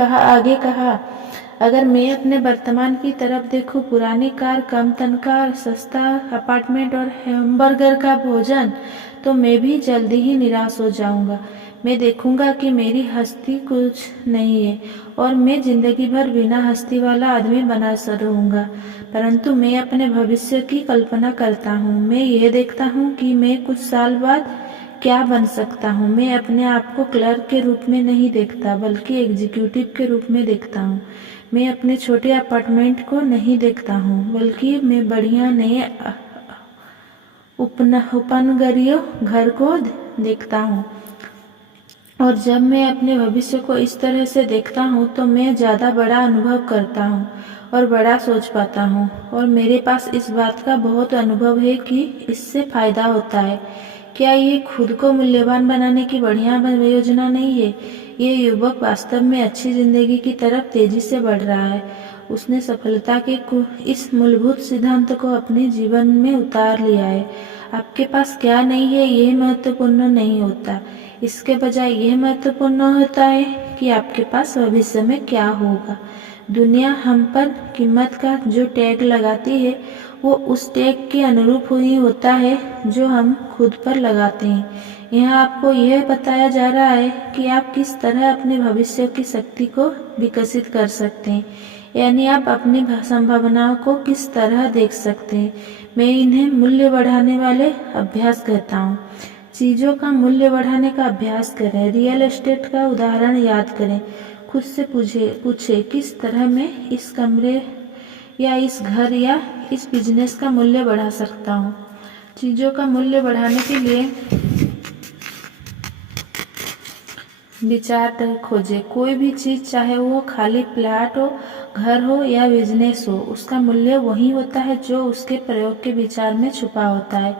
आगे कहा, अगर मैं अपने वर्तमान की तरफ देखूं, पुरानी कार, कम तनख्वाह, सस्ता अपार्टमेंट और हैमबर्गर का भोजन, तो मैं भी जल्दी ही निराश हो जाऊंगा। मैं देखूंगा कि मेरी हस्ती कुछ नहीं है और मैं जिंदगी भर बिना हस्ती वाला आदमी बना रहूंगा। परंतु मैं अपने भविष्य की कल्पना करता हूँ। मैं यह देखता हूँ कि मैं कुछ साल बाद क्या बन सकता हूँ। मैं अपने आप को क्लर्क के रूप में नहीं देखता, बल्कि एग्जीक्यूटिव के रूप में देखता हूँ। मैं अपने छोटे अपार्टमेंट को नहीं देखता हूँ, बल्कि मैं बढ़िया नए उपनगरीय घर को देखता हूँ। और जब मैं अपने भविष्य को इस तरह से देखता हूँ तो मैं ज़्यादा बड़ा अनुभव करता हूँ और बड़ा सोच पाता हूँ, और मेरे पास इस बात का बहुत अनुभव है कि इससे फायदा होता है। क्या ये खुद को मूल्यवान बनाने की बढ़िया योजना नहीं है? ये युवक वास्तव में अच्छी जिंदगी की तरफ तेजी से बढ़ रहा है। उसने सफलता के इस मूलभूत सिद्धांत को अपने जीवन में उतार लिया है। आपके पास क्या नहीं है यह महत्वपूर्ण नहीं होता, इसके बजाय यह महत्वपूर्ण होता है कि आपके पास भविष्य में क्या होगा। दुनिया हम पर कीमत का जो टैग लगाती है वो उस टैग के अनुरूप ही होता है जो हम खुद पर लगाते हैं। यहाँ आपको यह बताया जा रहा है कि आप किस तरह अपने भविष्य की शक्ति को विकसित कर सकते हैं, यानी आप अपनी संभावनाओं को किस तरह देख सकते हैं। मैं इन्हें मूल्य बढ़ाने वाले अभ्यास कहता हूँ। चीज़ों का मूल्य बढ़ाने का अभ्यास करें। रियल एस्टेट का उदाहरण याद करें। खुद से पूछे किस तरह मैं इस कमरे या इस घर या इस बिजनेस का मूल्य बढ़ा सकता हूँ। चीज़ों का मूल्य बढ़ाने के लिए विचार खोजे। कोई भी चीज़, चाहे वो खाली प्लाट हो, घर हो या बिजनेस हो, उसका मूल्य वही होता है जो उसके प्रयोग के विचार में छुपा होता है।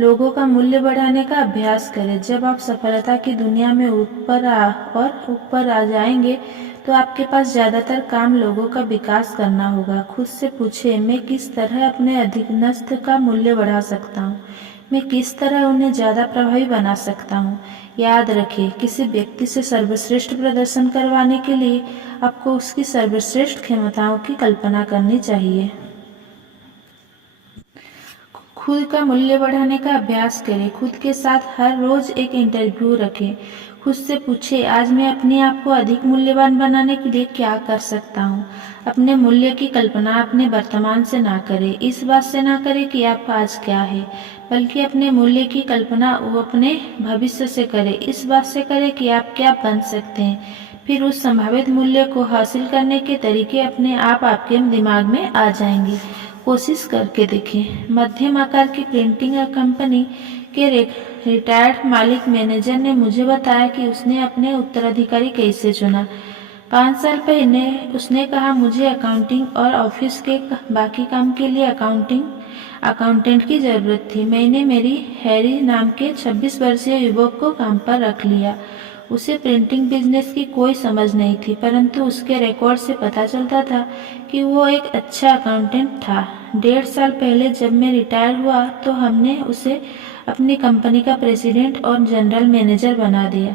लोगों का मूल्य बढ़ाने का अभ्यास करें। जब आप सफलता की दुनिया में ऊपर आ जाएंगे तो आपके पास ज़्यादातर काम लोगों का विकास करना होगा। खुद से पूछें, मैं किस तरह अपने अधीनस्थ का मूल्य बढ़ा सकता हूँ? मैं किस तरह उन्हें ज़्यादा प्रभावी बना सकता हूँ? याद रखें, किसी व्यक्ति से सर्वश्रेष्ठ प्रदर्शन करवाने के लिए आपको उसकी सर्वश्रेष्ठ क्षमताओं की कल्पना करनी चाहिए। खुद का मूल्य बढ़ाने का अभ्यास करें। खुद के साथ हर रोज एक इंटरव्यू रखें। खुद से पूछें, आज मैं अपने आप को अधिक मूल्यवान बनाने के लिए क्या कर सकता हूँ? अपने मूल्य की कल्पना अपने वर्तमान से ना करें। इस बात से ना करें कि आप आज क्या है, बल्कि अपने मूल्य की कल्पना वो अपने भविष्य से करें। इस बात से करें कि आप क्या बन सकते हैं। फिर उस संभावित मूल्य को हासिल करने के तरीके अपने आप आपके दिमाग में आ जाएंगे। कोशिश करके देखें। मध्यम आकार की प्रिंटिंग कंपनी के रिटायर्ड मालिक मैनेजर ने मुझे बताया कि उसने अपने उत्तराधिकारी कैसे चुना। 5 साल पहले उसने कहा, मुझे अकाउंटिंग और ऑफिस के बाकी काम के लिए अकाउंटेंट की जरूरत थी। मैंने मेरी हैरी नाम के 26 वर्षीय युवक को काम पर रख लिया। उसे प्रिंटिंग बिजनेस की कोई समझ नहीं थी, परंतु उसके रिकॉर्ड से पता चलता था कि वो एक अच्छा अकाउंटेंट था। 1.5 साल पहले जब मैं रिटायर हुआ तो हमने उसे अपनी कंपनी का प्रेसिडेंट और जनरल मैनेजर बना दिया।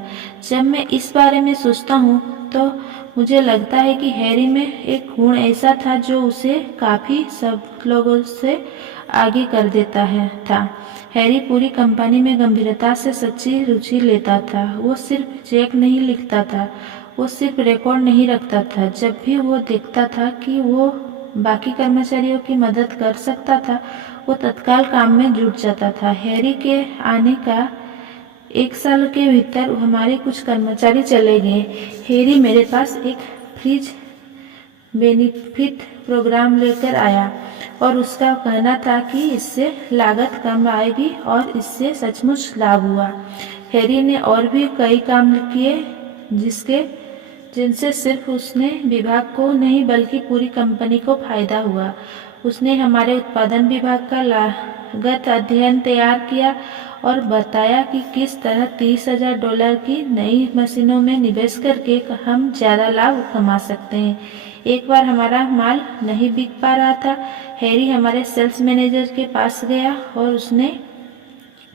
जब मैं इस बारे में सोचता हूँ तो मुझे लगता है कि हैरी में एक गुण ऐसा था जो उसे काफी सब लोगों से आगे कर देता था। हैरी पूरी कंपनी में गंभीरता से सच्ची रुचि लेता था। वो सिर्फ चेक नहीं लिखता था, वो सिर्फ रिकॉर्ड नहीं रखता था। जब भी वो देखता था कि वो बाकी कर्मचारियों की मदद कर सकता था, वो तत्काल काम में जुट जाता था। हैरी के आने का 1 साल के भीतर हमारे कुछ कर्मचारी चले गए। हैरी मेरे पास एक फ्रिज बेनिफिट प्रोग्राम लेकर आया और उसका कहना था कि इससे लागत कम आएगी, और इससे सचमुच लाभ हुआ। हैरी ने और भी कई काम किए जिनसे सिर्फ उसने विभाग को नहीं बल्कि पूरी कंपनी को फायदा हुआ। उसने हमारे उत्पादन विभाग का लागत अध्ययन तैयार किया और बताया कि किस तरह $30,000 की नई मशीनों में निवेश करके हम ज्यादा लाभ कमा सकते हैं। एक बार हमारा माल नहीं बिक पा रहा था। हैरी हमारे सेल्स मैनेजर के पास गया और उसने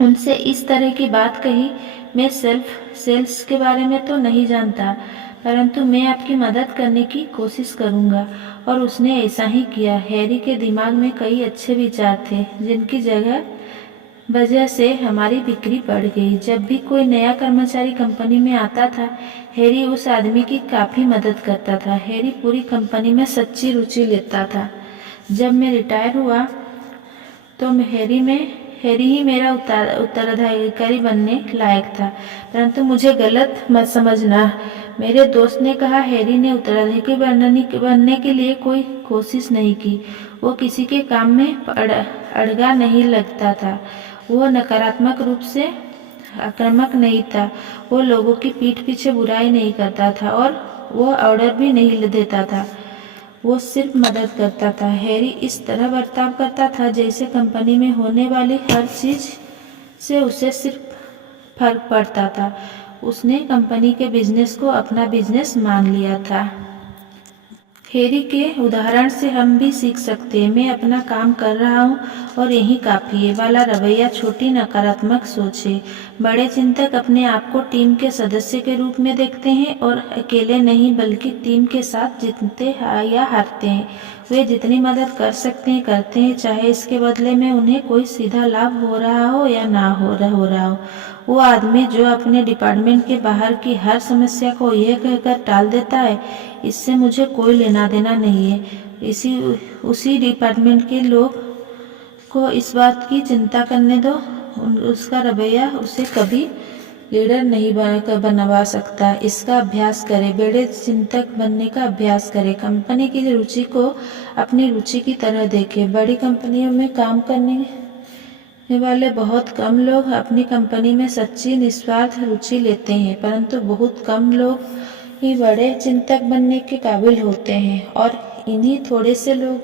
उनसे इस तरह की बात कही, मैं सेल्स के बारे में तो नहीं जानता, परंतु मैं आपकी मदद करने की कोशिश करूंगा। और उसने ऐसा ही किया। हैरी के दिमाग में कई अच्छे विचार थे जिनकी वजह से हमारी बिक्री बढ़ गई। जब भी कोई नया कर्मचारी कंपनी में आता था, हैरी उस आदमी की काफी मदद करता था। हैरी पूरी कंपनी में सच्ची रुचि लेता था। जब मैं रिटायर हुआ तो हैरी ही मेरा उत्तराधिकारी बनने लायक था, परंतु मुझे गलत मत समझना। मेरे दोस्त ने कहा, हैरी ने उत्तराधिकारी बनने के लिए कोई कोशिश नहीं की। वो किसी के काम में अड़गा नहीं लगता था। वो नकारात्मक रूप से आक्रामक नहीं था। वो लोगों की पीठ पीछे बुराई नहीं करता था और वो ऑर्डर भी नहीं देता था। वो सिर्फ मदद करता था। हैरी इस तरह बर्ताव करता था जैसे कंपनी में होने वाली हर चीज से उसे सिर्फ फर्क पड़ता था। उसने कंपनी के बिजनेस को अपना बिजनेस मान लिया था। हैरी के उदाहरण से हम भी सीख सकते हैं। मैं अपना काम कर रहा हूँ और यही काफी है वाला रवैया छोटी नकारात्मक सोच है। बड़े चिंतक अपने आप को टीम के सदस्य के रूप में देखते हैं और अकेले नहीं बल्कि टीम के साथ जीतते या हारते हैं। वे जितनी मदद कर सकते हैं करते हैं, चाहे इसके बदले में उन्हें कोई सीधा लाभ हो रहा हो या ना हो रहा हो। वो आदमी जो अपने डिपार्टमेंट के बाहर की हर समस्या को यह कहकर टाल देता है, इससे मुझे कोई लेना देना नहीं है। उसी डिपार्टमेंट के लोग को इस बात की चिंता करने दो। उसका रवैया उसे कभी लीडर नहीं बनवा सकता। इसका अभ्यास करें। बड़े चिंतक बनने का अभ्यास करें। कंपनी की रुचि को अपनी रुचि की तरह देखें। बड़ी कंपनियों में काम करने वाले बहुत कम लोग अपनी कंपनी में सच्ची निस्वार्थ रुचि लेते हैं, परंतु बहुत कम लोग ही बड़े चिंतक बनने के काबिल होते हैं और इन्हीं थोड़े से लोग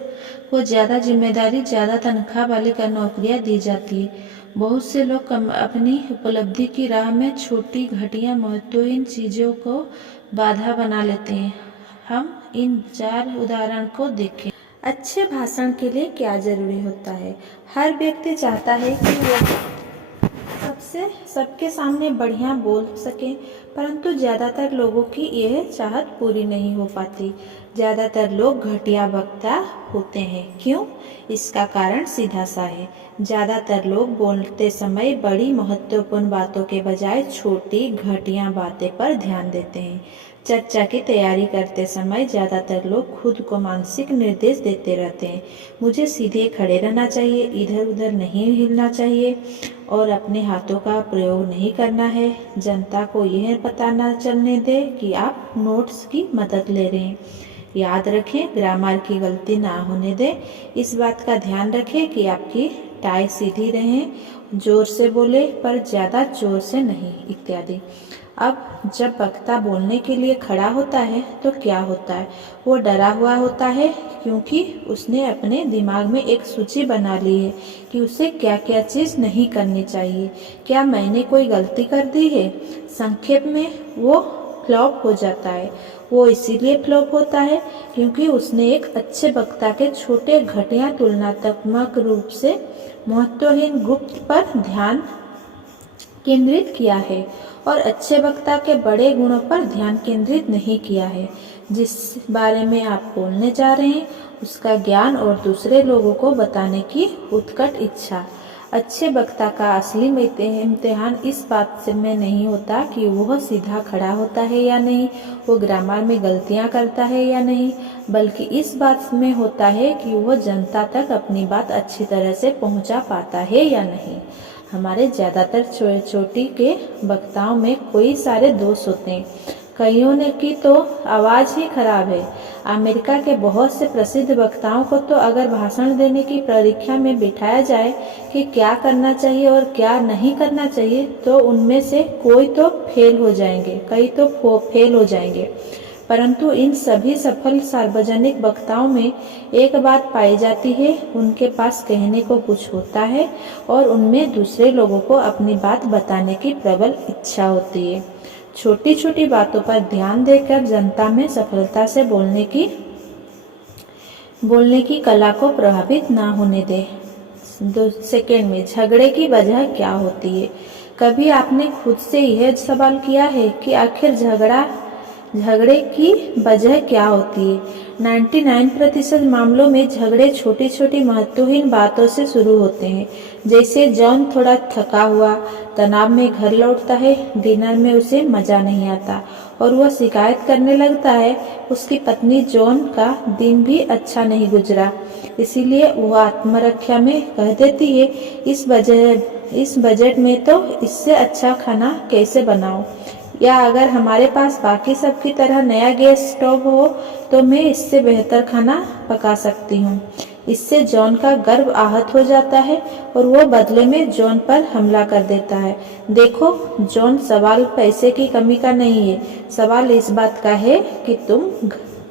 को ज़्यादा जिम्मेदारी, ज़्यादा तनख्वाह वाली नौकरियां दी जाती है। बहुत से लोग अपनी उपलब्धि की राह में छोटी, घटिया, महत्वहीन चीज़ों को बाधा बना लेते हैं। हम इन 4 उदाहरण को देखें। अच्छे भाषण के लिए क्या जरूरी होता है? हर व्यक्ति चाहता है कि वो सबके सामने बढ़िया बोल सके, परंतु ज़्यादातर लोगों की यह चाहत पूरी नहीं हो पाती। ज़्यादातर लोग घटिया वक्ता होते हैं। क्यों? इसका कारण सीधा सा है। ज़्यादातर लोग बोलते समय बड़ी महत्वपूर्ण बातों के बजाय छोटी, घटिया बातें पर ध्यान देते हैं। चर्चा की तैयारी करते समय ज़्यादातर लोग खुद को मानसिक निर्देश देते रहते हैं। मुझे सीधे खड़े रहना चाहिए, इधर उधर नहीं हिलना चाहिए और अपने हाथों का प्रयोग नहीं करना है। जनता को यह पता न चलने दें कि आप नोट्स की मदद ले रहे हैं। याद रखें, ग्रामर की गलती ना होने दें। इस बात का ध्यान रखें कि आपकी टाई सीधी रहे। जोर से बोले पर ज़्यादा जोर से नहीं, इत्यादि। अब जब वक्ता बोलने के लिए खड़ा होता है तो क्या होता है? वो डरा हुआ होता है, क्योंकि उसने अपने दिमाग में एक सूची बना ली है कि उसे क्या क्या चीज़ नहीं करनी चाहिए। क्या मैंने कोई गलती कर दी है? संक्षेप में वो फ्लॉप हो जाता है। वो इसीलिए फ्लॉप होता है क्योंकि उसने एक अच्छे वक्ता के छोटे, घटिया, तुलनात्मक रूप से महत्वहीन गुप्त पर ध्यान केंद्रित किया है और अच्छे वक्ता के बड़े गुणों पर ध्यान केंद्रित नहीं किया है। जिस बारे में आप बोलने जा रहे हैं उसका ज्ञान और दूसरे लोगों को बताने की उत्कट इच्छा। अच्छे वक्ता का असली इम्तिहान इस बात से में नहीं होता कि वह सीधा खड़ा होता है या नहीं, वो ग्रामर में गलतियां करता है या नहीं, बल्कि इस बात में होता है कि वह जनता तक अपनी बात अच्छी तरह से पहुंचा पाता है या नहीं। हमारे ज़्यादातर चोटी के वक्ताओं में कोई सारे दोष होते हैं। कईयों ने की तो आवाज़ ही खराब है। अमेरिका के बहुत से प्रसिद्ध वक्ताओं को तो अगर भाषण देने की परीक्षा में बिठाया जाए कि क्या करना चाहिए और क्या नहीं करना चाहिए, तो उनमें से कोई तो फेल हो जाएंगे, कई तो फेल हो जाएंगे। परंतु इन सभी सफल सार्वजनिक वक्ताओं में एक बात पाई जाती है, उनके पास कहने को कुछ होता है और उनमें दूसरे लोगों को अपनी बात बताने की प्रबल इच्छा होती है। छोटी छोटी बातों पर ध्यान देकर जनता में सफलता से बोलने की कला को प्रभावित ना होने दें। 2 सेकेंड में झगड़े की वजह क्या होती है? कभी आपने खुद से यह सवाल किया है कि आखिर झगड़े की वजह क्या होती है? 99% मामलों में झगड़े छोटी छोटी महत्वहीन बातों से शुरू होते हैं। जैसे जॉन थोड़ा थका हुआ, तनाव में घर लौटता है, डिनर में उसे मजा नहीं आता और वह शिकायत करने लगता है उसकी पत्नी जॉन का दिन भी अच्छा नहीं गुजरा। इसीलिए वह आत्मरक्षा में कह देती है, इस बजट में तो इससे अच्छा खाना कैसे बनाऊं? या अगर हमारे पास बाकी सब की तरह नया गैस स्टोव हो तो मैं इससे बेहतर खाना पका सकती हूँ। इससे जॉन का गर्व आहत हो जाता है और वो बदले में जॉन पर हमला कर देता है। देखो जॉन, सवाल पैसे की कमी का नहीं है, सवाल इस बात का है कि तुम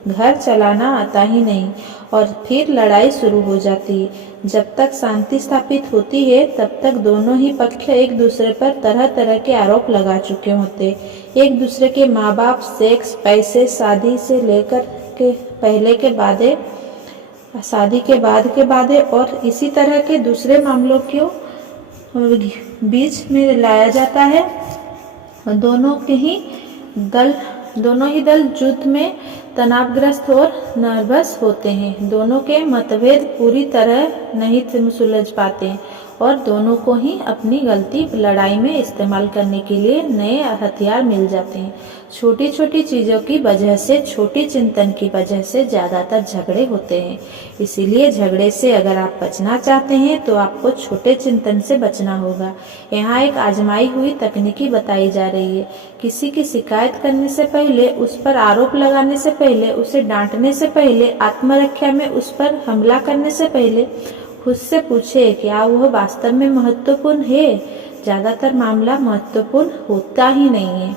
घर चलाना आता ही नहीं। और फिर लड़ाई शुरू हो जाती है। जब तक शांति स्थापित होती है तब तक दोनों ही पक्ष एक दूसरे पर तरह तरह के आरोप लगा चुके होते, एक दूसरे के माँ बाप, सेक्स, पैसे, शादी से लेकर के पहले के बादे, शादी के बादे और इसी तरह के दूसरे मामलों को बीच में लाया जाता है। दोनों ही दल युद्ध में तनावग्रस्त और नर्वस होते हैं। दोनों के मतभेद पूरी तरह नहीं सुलझ पाते और दोनों को ही अपनी गलती लड़ाई में इस्तेमाल करने के लिए नए हथियार मिल जाते हैं। छोटी छोटी चीज़ों की वजह से, छोटी चिंतन की वजह से ज़्यादातर झगड़े होते हैं। इसीलिए झगड़े से अगर आप बचना चाहते हैं तो आपको छोटे चिंतन से बचना होगा। यहाँ एक आजमाई हुई तकनीकी बताई जा रही है। किसी की शिकायत करने से पहले, उस पर आरोप लगाने से पहले, उसे डांटने से पहले, आत्मरक्षा में उस पर हमला करने से पहले खुद से पूछे, क्या वह वास्तव में महत्वपूर्ण है? ज़्यादातर मामला महत्वपूर्ण होता ही नहीं है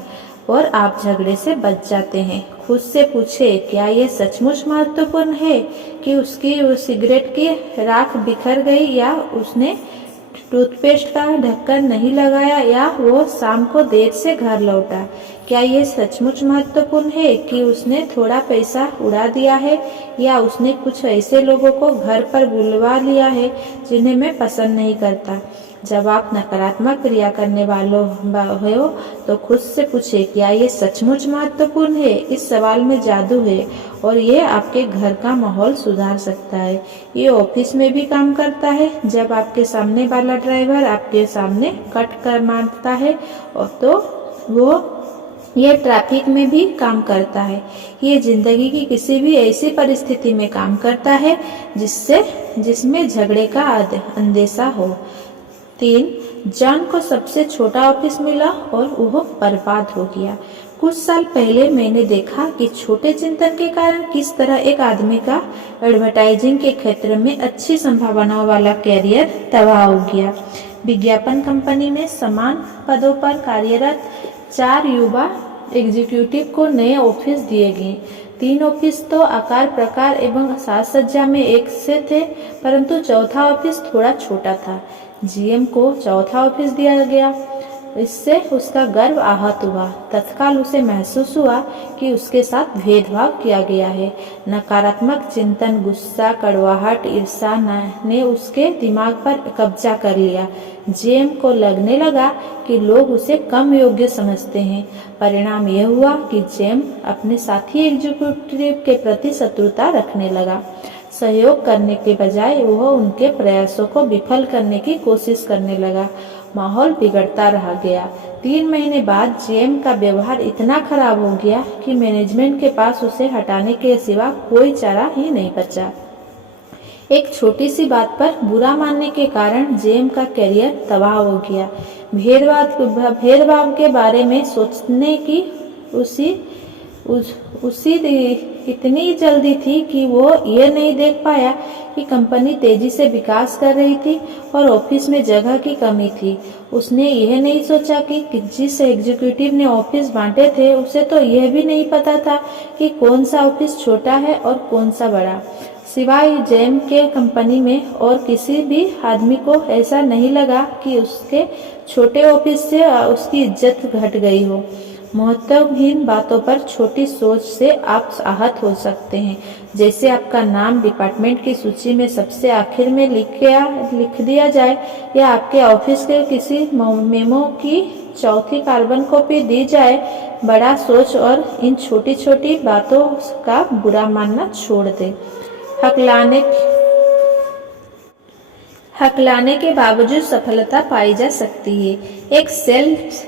और आप झगड़े से बच जाते हैं। खुद से पूछे, क्या ये सचमुच महत्वपूर्ण है कि उसकी वो सिगरेट की राख बिखर गई, या उसने टूथपेस्ट का ढक्कन नहीं लगाया, या वो शाम को देर से घर लौटा? क्या ये सचमुच महत्वपूर्ण है कि उसने थोड़ा पैसा उड़ा दिया है, या उसने कुछ ऐसे लोगों को घर पर बुलवा लिया है जिन्हें मैं पसंद नहीं करता? जब आप नकारात्मक क्रिया करने वालों हो तो खुद से पूछे, क्या ये सचमुच महत्वपूर्ण है? इस सवाल में जादू है और ये आपके घर का माहौल सुधार सकता है। ये ऑफिस में भी काम करता है। जब आपके सामने वाला ड्राइवर आपके सामने कट कर मारता है और तो वो ये ट्रैफिक में भी काम करता है। ये जिंदगी की किसी भी ऐसी परिस्थिति में काम करता है जिसमें झगड़े का अंदेशा हो। 3. जॉन को सबसे छोटा ऑफिस मिला और वह बर्बाद हो गया। कुछ साल पहले मैंने देखा कि छोटे चिंतन के कारण किस तरह एक आदमी का एडवर्टाइजिंग के क्षेत्र में अच्छी संभावनाओं वाला कैरियर तबाह हो गया। विज्ञापन कंपनी में समान पदों पर कार्यरत 4 युवा एग्जीक्यूटिव को नए ऑफिस दिए गए। 3 ऑफिस तो आकार प्रकार एवं साज सज्जा में एक से थे, परंतु चौथा ऑफिस थोड़ा छोटा था। जीएम को चौथा ऑफिस दिया गया। इससे उसका गर्व आहत हुआ। तत्काल उसे महसूस हुआ कि उसके साथ भेदभाव किया गया है। नकारात्मक चिंतन, गुस्सा, कड़वाहट, ईर्ष्या ने उसके दिमाग पर कब्जा कर लिया। जेम को लगने लगा कि लोग उसे कम योग्य समझते हैं। परिणाम यह हुआ कि जेम अपने साथी एग्जीक्यूटिव के प्रति शत्रुता रखने लगा। सहयोग करने के बजाय वह उनके प्रयासों को विफल करने की कोशिश करने लगा। माहौल बिगड़ता रह गया। 3 महीने बाद जेम का व्यवहार इतना खराब हो गया कि मैनेजमेंट के पास उसे हटाने के सिवा कोई चारा ही नहीं बचा। एक छोटी सी बात पर बुरा मानने के कारण जेम का करियर तबाह हो गया। भेदभाव के बारे में सोचने की उसी इतनी जल्दी थी कि वो ये नहीं देख पाया कि कंपनी तेजी से विकास कर रही थी और ऑफिस में जगह की कमी थी। उसने यह नहीं सोचा कि जिस एग्जीक्यूटिव ने ऑफिस बांटे थे उसे तो यह भी नहीं पता था कि कौन सा ऑफिस छोटा है और कौन सा बड़ा। सिवाय जेम के कंपनी में और किसी भी आदमी को ऐसा नहीं लगा कि उसके छोटे ऑफिस से उसकी इज्जत घट गई हो। महत्वहीन बातों पर छोटी सोच से आप आहत हो सकते हैं। जैसे आपका नाम डिपार्टमेंट की सूची में सबसे आखिर में लिख दिया जाए, या आपके ऑफिस के किसी मेमो की चौथी कार्बन कॉपी दी जाए। बड़ा सोच और इन छोटी छोटी बातों का बुरा मानना छोड़ दे। हकलाने के बावजूद सफलता पाई जा सकती है। एक सेल्स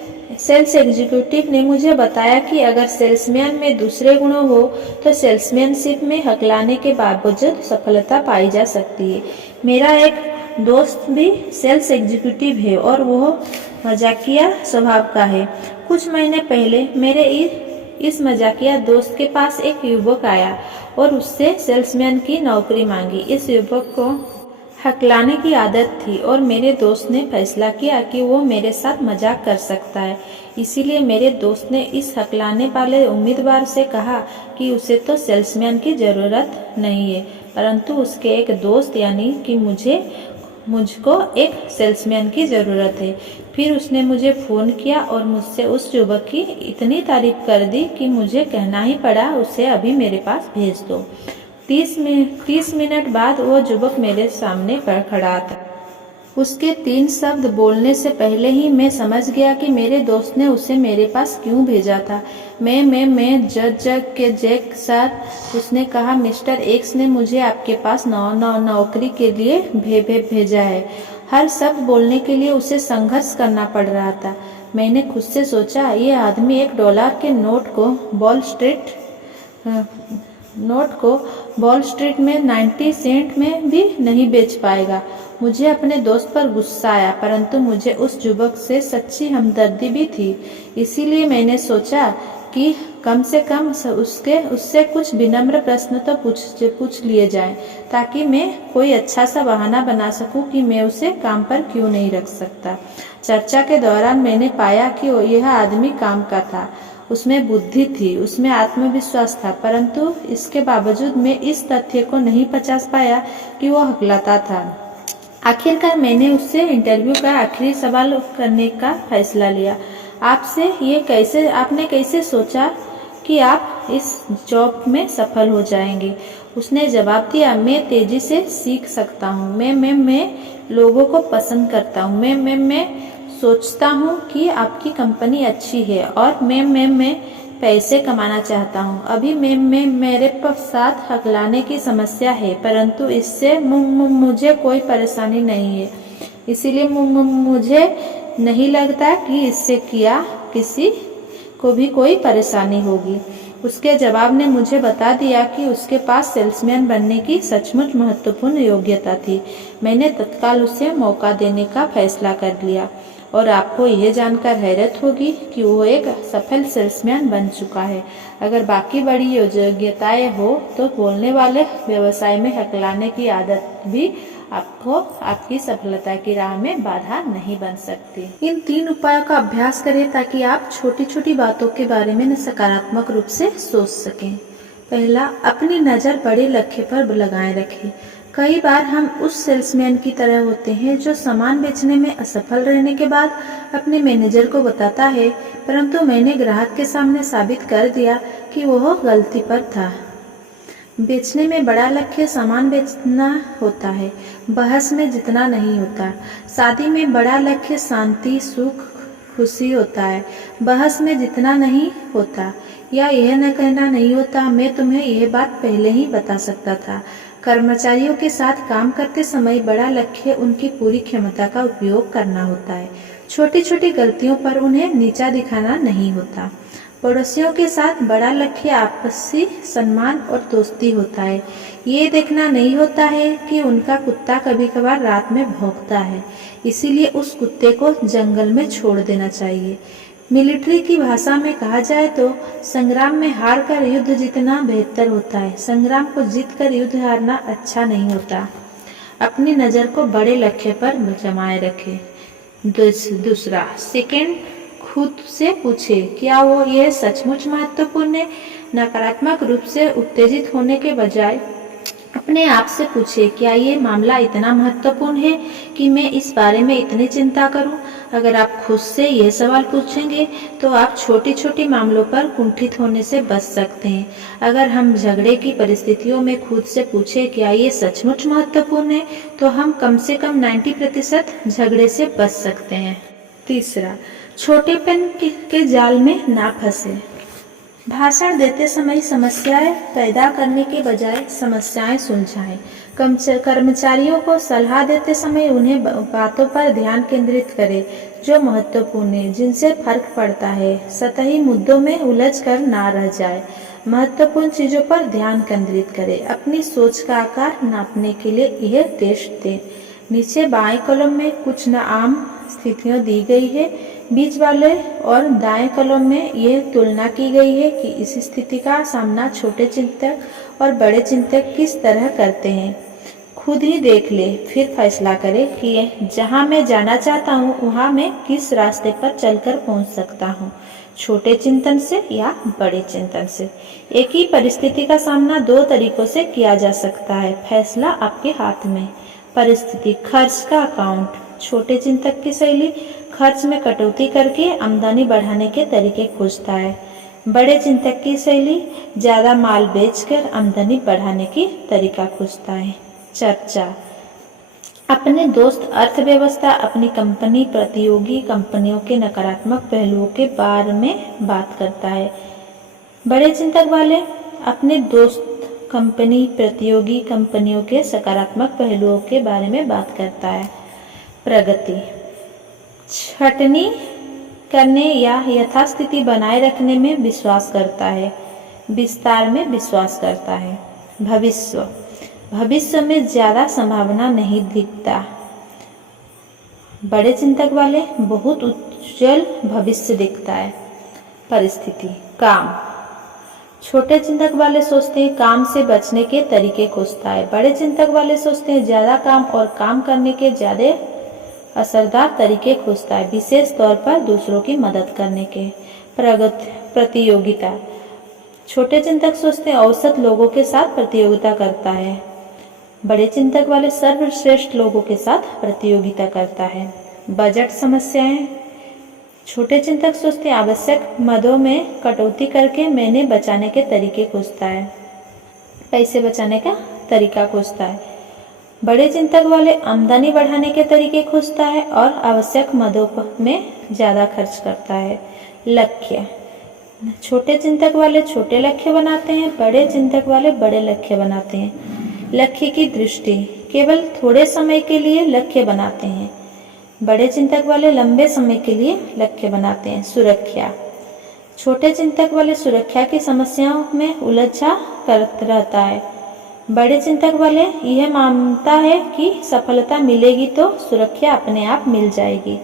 एग्जीक्यूटिव ने मुझे बताया कि अगर सेल्समैन में दूसरे गुणों हो तो सेल्समैनशिप में हकलाने के बावजूद सफलता पाई जा सकती है। मेरा एक दोस्त भी सेल्स एग्जीक्यूटिव है और वह मजाकिया स्वभाव का है। कुछ महीने पहले मेरे इस मजाकिया दोस्त के पास एक युवक आया और उससे सेल्समैन की नौकरी मांगी। इस युवक को हकलाने की आदत थी और मेरे दोस्त ने फैसला किया कि वो मेरे साथ मजाक कर सकता है। इसीलिए मेरे दोस्त ने इस हकलाने वाले उम्मीदवार से कहा कि उसे तो सेल्समैन की ज़रूरत नहीं है, परंतु उसके एक दोस्त यानी कि मुझको एक सेल्समैन की ज़रूरत है। फिर उसने मुझे फ़ोन किया और मुझसे उस युवक की इतनी तारीफ कर दी कि मुझे कहना ही पड़ा उसे अभी मेरे पास भेज दो। 30 मिनट बाद वो युवक मेरे सामने पर खड़ा था। उसके 3 शब्द बोलने से पहले ही मैं समझ गया कि मेरे दोस्त ने उसे मेरे पास क्यों भेजा था। मैं जग के जैक साथ उसने कहा, मिस्टर एक्स ने मुझे आपके पास नौकरी के लिए भेजा है। हर शब्द बोलने के लिए उसे संघर्ष करना पड़ रहा था। मैंने खुद से सोचा, ये आदमी $1 के नोट को वॉल स्ट्रीट में 90 सेंट में भी नहीं बेच पाएगा। मुझे अपने दोस्त पर गुस्सा आया, परंतु मुझे उस युवक से सच्ची हमदर्दी भी थी। इसीलिए मैंने सोचा कि कम से कम उससे कुछ विनम्र प्रश्न तो पूछ लिए जाएं, ताकि मैं कोई अच्छा सा बहाना बना सकूं कि मैं उसे काम पर क्यों नहीं रख सकता। चर्चा के दौरान मैंने पाया कि यह आदमी काम का था, उसमें बुद्धि थी, उसमें आत्मविश्वास था, परंतु इसके बावजूद मैं इस तथ्य को नहीं पचा पाया कि वो हकलाता था। आखिरकार मैंने उससे इंटरव्यू का आखिरी सवाल करने का फैसला लिया। आपने कैसे सोचा कि आप इस जॉब में सफल हो जाएंगे? उसने जवाब दिया, मैं तेजी से सीख सकता हूँ, मैं लोगों को पसंद करता हूँ, मैं सोचता हूँ कि आपकी कंपनी अच्छी है और मैं पैसे कमाना चाहता हूँ। अभी मेरे साथ हकलाने की समस्या है, परंतु इससे मुझे कोई परेशानी नहीं है, इसीलिए मुझे नहीं लगता कि इससे किसी को भी कोई परेशानी होगी। उसके जवाब ने मुझे बता दिया कि उसके पास सेल्समैन बनने की सचमुच महत्वपूर्ण योग्यता थी। मैंने तत्काल उसे मौका देने का फैसला कर लिया और आपको यह जानकर हैरत होगी कि वो एक सफल सेल्समैन बन चुका है। अगर बाकी बड़ी योग्यताएं हो तो बोलने वाले व्यवसाय में हकलाने की आदत भी आपको आपकी सफलता की राह में बाधा नहीं बन सकती। इन 3 उपायों का अभ्यास करें ताकि आप छोटी छोटी बातों के बारे में सकारात्मक रूप से सोच सकें। पहला, अपनी नज़र बड़े लक्ष्य पर लगाए रखें। कई बार हम उस सेल्समैन की तरह होते हैं जो सामान बेचने में असफल रहने के बाद अपने मैनेजर को बताता है, परंतु मैंने ग्राहक के सामने साबित कर दिया कि वह गलती पर था। बेचने में बड़ा लक्ष्य सामान बेचना होता है, बहस में जितना नहीं होता। शादी में बड़ा लक्ष्य शांति, सुख, खुशी होता है, बहस में जितना नहीं होता। या यह न कहना नहीं होता, मैं तुम्हें यह बात पहले ही बता सकता था। कर्मचारियों के साथ काम करते समय बड़ा लक्ष्य उनकी पूरी क्षमता का उपयोग करना होता है। छोटी छोटी गलतियों पर उन्हें नीचा दिखाना नहीं होता। पड़ोसियों के साथ बड़ा लक्ष्य आपसी सम्मान और दोस्ती होता है। ये देखना नहीं होता है कि उनका कुत्ता कभी कभार रात में भौंकता है, इसीलिए उस कुत्ते को जंगल में छोड़ देना चाहिए। मिलिट्री की भाषा में कहा जाए तो संग्राम में हार कर युद्ध जीतना बेहतर होता है, संग्राम को जीतकर युद्ध हारना अच्छा नहीं होता। अपनी नज़र को बड़े लक्ष्य पर जमाए रखें। दूसरा, सेकंड, खुद से पूछे, क्या वो ये सचमुच महत्वपूर्ण है? नकारात्मक रूप से उत्तेजित होने के बजाय अपने आप से पूछे, क्या ये मामला इतना महत्वपूर्ण है कि मैं इस बारे में इतनी चिंता करूं? अगर आप खुद से ये सवाल पूछेंगे तो आप छोटी छोटी मामलों पर कुंठित होने से बच सकते हैं। अगर हम झगड़े की परिस्थितियों में खुद से पूछे, क्या ये सचमुच महत्वपूर्ण है, तो हम कम से कम 90% झगड़े से बच सकते हैं। तीसरा, छोटेपन के जाल में ना फंसे। भाषण देते समय समस्याएं पैदा करने के बजाय समस्याएं सुलझाएं। कर्मचारियों को सलाह देते समय उन्हें बातों पर ध्यान केंद्रित करें जो महत्वपूर्ण है, जिनसे फर्क पड़ता है। सतही मुद्दों में उलझ कर ना रह जाए। महत्वपूर्ण चीजों पर ध्यान केंद्रित करें। अपनी सोच का आकार नापने के लिए यह टेस्ट दें। नीचे बाएं कॉलम में कुछ आम स्थितियां दी गई है। बीच वाले और दाएं कॉलम में यह तुलना की गई है कि इस स्थिति का सामना छोटे चिंतक और बड़े चिंतक किस तरह करते हैं। खुद ही देख ले, फिर फैसला करें कि जहां मैं जाना चाहता हूं वहां मैं किस रास्ते पर चलकर पहुंच सकता हूं, छोटे चिंतन से या बड़े चिंतन से। एक ही परिस्थिति का सामना 2 तरीकों से किया जा सकता है, फैसला आपके हाथ में। परिस्थिति, खर्च का अकाउंट। छोटे चिंतक की शैली खर्च में कटौती करके आमदनी बढ़ाने के तरीके खोजता है। बड़े चिंतक की शैली ज्यादा माल बेचकर आमदनी बढ़ाने की तरीका खोजता है। चर्चा, अपने दोस्त अर्थव्यवस्था, अपनी कंपनी, प्रतियोगी कंपनियों के नकारात्मक पहलुओं के बारे में बात करता है। बड़े चिंतक वाले अपने दोस्त, कंपनी, प्रतियोगी कंपनियों के सकारात्मक पहलुओं के बारे में बात करता है। प्रगति, छटनी करने या यथास्थिति बनाए रखने में विश्वास करता है, विस्तार में विश्वास करता है। भविष्य, भविष्य में ज्यादा संभावना नहीं दिखता। बड़े चिंतक वाले बहुत उज्जवल भविष्य दिखता है। परिस्थिति। काम। छोटे चिंतक वाले सोचते हैं काम से बचने के तरीके खोजता है। बड़े चिंतक वाले सोचते हैं ज्यादा काम और काम करने के ज्यादा असरदार तरीके खोजता है, विशेष तौर पर दूसरों की मदद करने के। प्रगति। प्रतियोगिता। छोटे चिंतक सोचते हैं औसत लोगों के साथ प्रतियोगिता करता है। बड़े चिंतक वाले सर्वश्रेष्ठ लोगों के साथ प्रतियोगिता करता है। बजट समस्याएं। छोटे चिंतक सोचते हैं आवश्यक मदों में कटौती करके मैंने बचाने के तरीके खोजता है, पैसे बचाने का तरीका खोजता है। बड़े चिंतक वाले आमदनी बढ़ाने के तरीके खोजता है और आवश्यक मदों में ज्यादा खर्च करता है। लक्ष्य। छोटे चिंतक वाले छोटे लक्ष्य बनाते हैं, बड़े चिंतक वाले बड़े लक्ष्य बनाते हैं। लक्ष्य की दृष्टि। केवल थोड़े समय के लिए लक्ष्य बनाते हैं, बड़े चिंतक वाले लंबे समय के लिए लक्ष्य बनाते हैं। सुरक्षा। छोटे चिंतक वाले सुरक्षा की समस्याओं में उलझा करता रहता है, बड़े चिंतक वाले यह मानता है कि सफलता मिलेगी तो सुरक्षा अपने आप मिल जाएगी।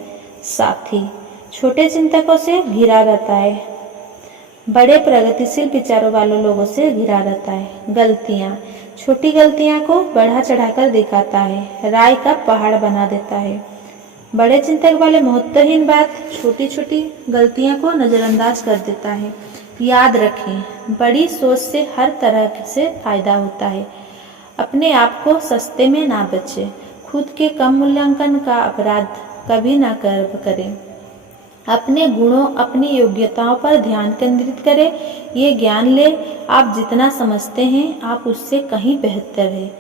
साथी। छोटे चिंतकों से घिरा रहता है, बड़े प्रगतिशील विचारों वाले लोगों से घिरा रहता है। गलतियाँ। छोटी गलतियाँ को बढ़ा चढ़ाकर दिखाता है, राय का पहाड़ बना देता है। बड़े चिंतक वाले महत्वहीन बात, छोटी छोटी गलतियां को नजरअंदाज कर देता है। याद रखें, बड़ी सोच से हर तरह से फायदा होता है। अपने आप को सस्ते में ना बेचें, खुद के कम मूल्यांकन का अपराध कभी ना करें। अपने गुणों, अपनी योग्यताओं पर ध्यान केंद्रित करें। ये ज्ञान ले, आप जितना समझते हैं आप उससे कहीं बेहतर है।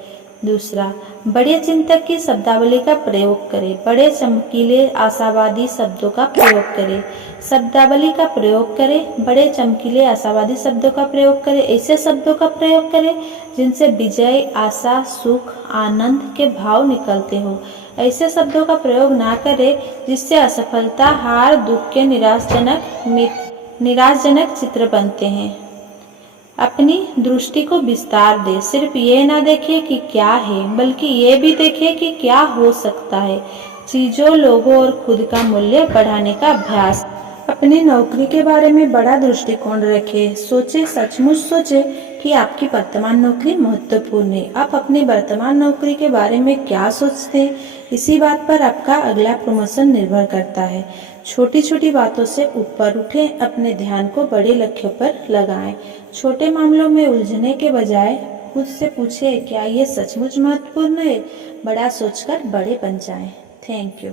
दूसरा, बड़े चिंतक की शब्दावली का प्रयोग करें, बड़े चमकीले आशावादी शब्दों का प्रयोग करें। शब्दावली का प्रयोग करें, बड़े चमकीले आशावादी शब्दों का प्रयोग करें। ऐसे शब्दों का प्रयोग करें जिनसे विजय, आशा, सुख, आनंद के भाव निकलते हो। ऐसे शब्दों का प्रयोग ना करें जिससे असफलता, हार, दुख के निराशजनक चित्र बनते हैं। अपनी दृष्टि को विस्तार दे, सिर्फ ये ना देखे कि क्या है बल्कि ये भी देखे कि क्या हो सकता है। चीजों, लोगों और खुद का मूल्य बढ़ाने का अभ्यास। अपनी नौकरी के बारे में बड़ा दृष्टिकोण रखें, सोचे, सचमुच सोचे कि आपकी वर्तमान नौकरी महत्वपूर्ण है। आप अपनी वर्तमान नौकरी के बारे में क्या सोचते हैं, इसी बात पर आपका अगला प्रमोशन निर्भर करता है। छोटी छोटी बातों से ऊपर उठें, अपने ध्यान को बड़े लक्ष्यों पर लगाएं। छोटे मामलों में उलझने के बजाय खुद से पूछें, क्या ये सचमुच महत्वपूर्ण है? बड़ा सोचकर बड़े बन जाएं। Thank you.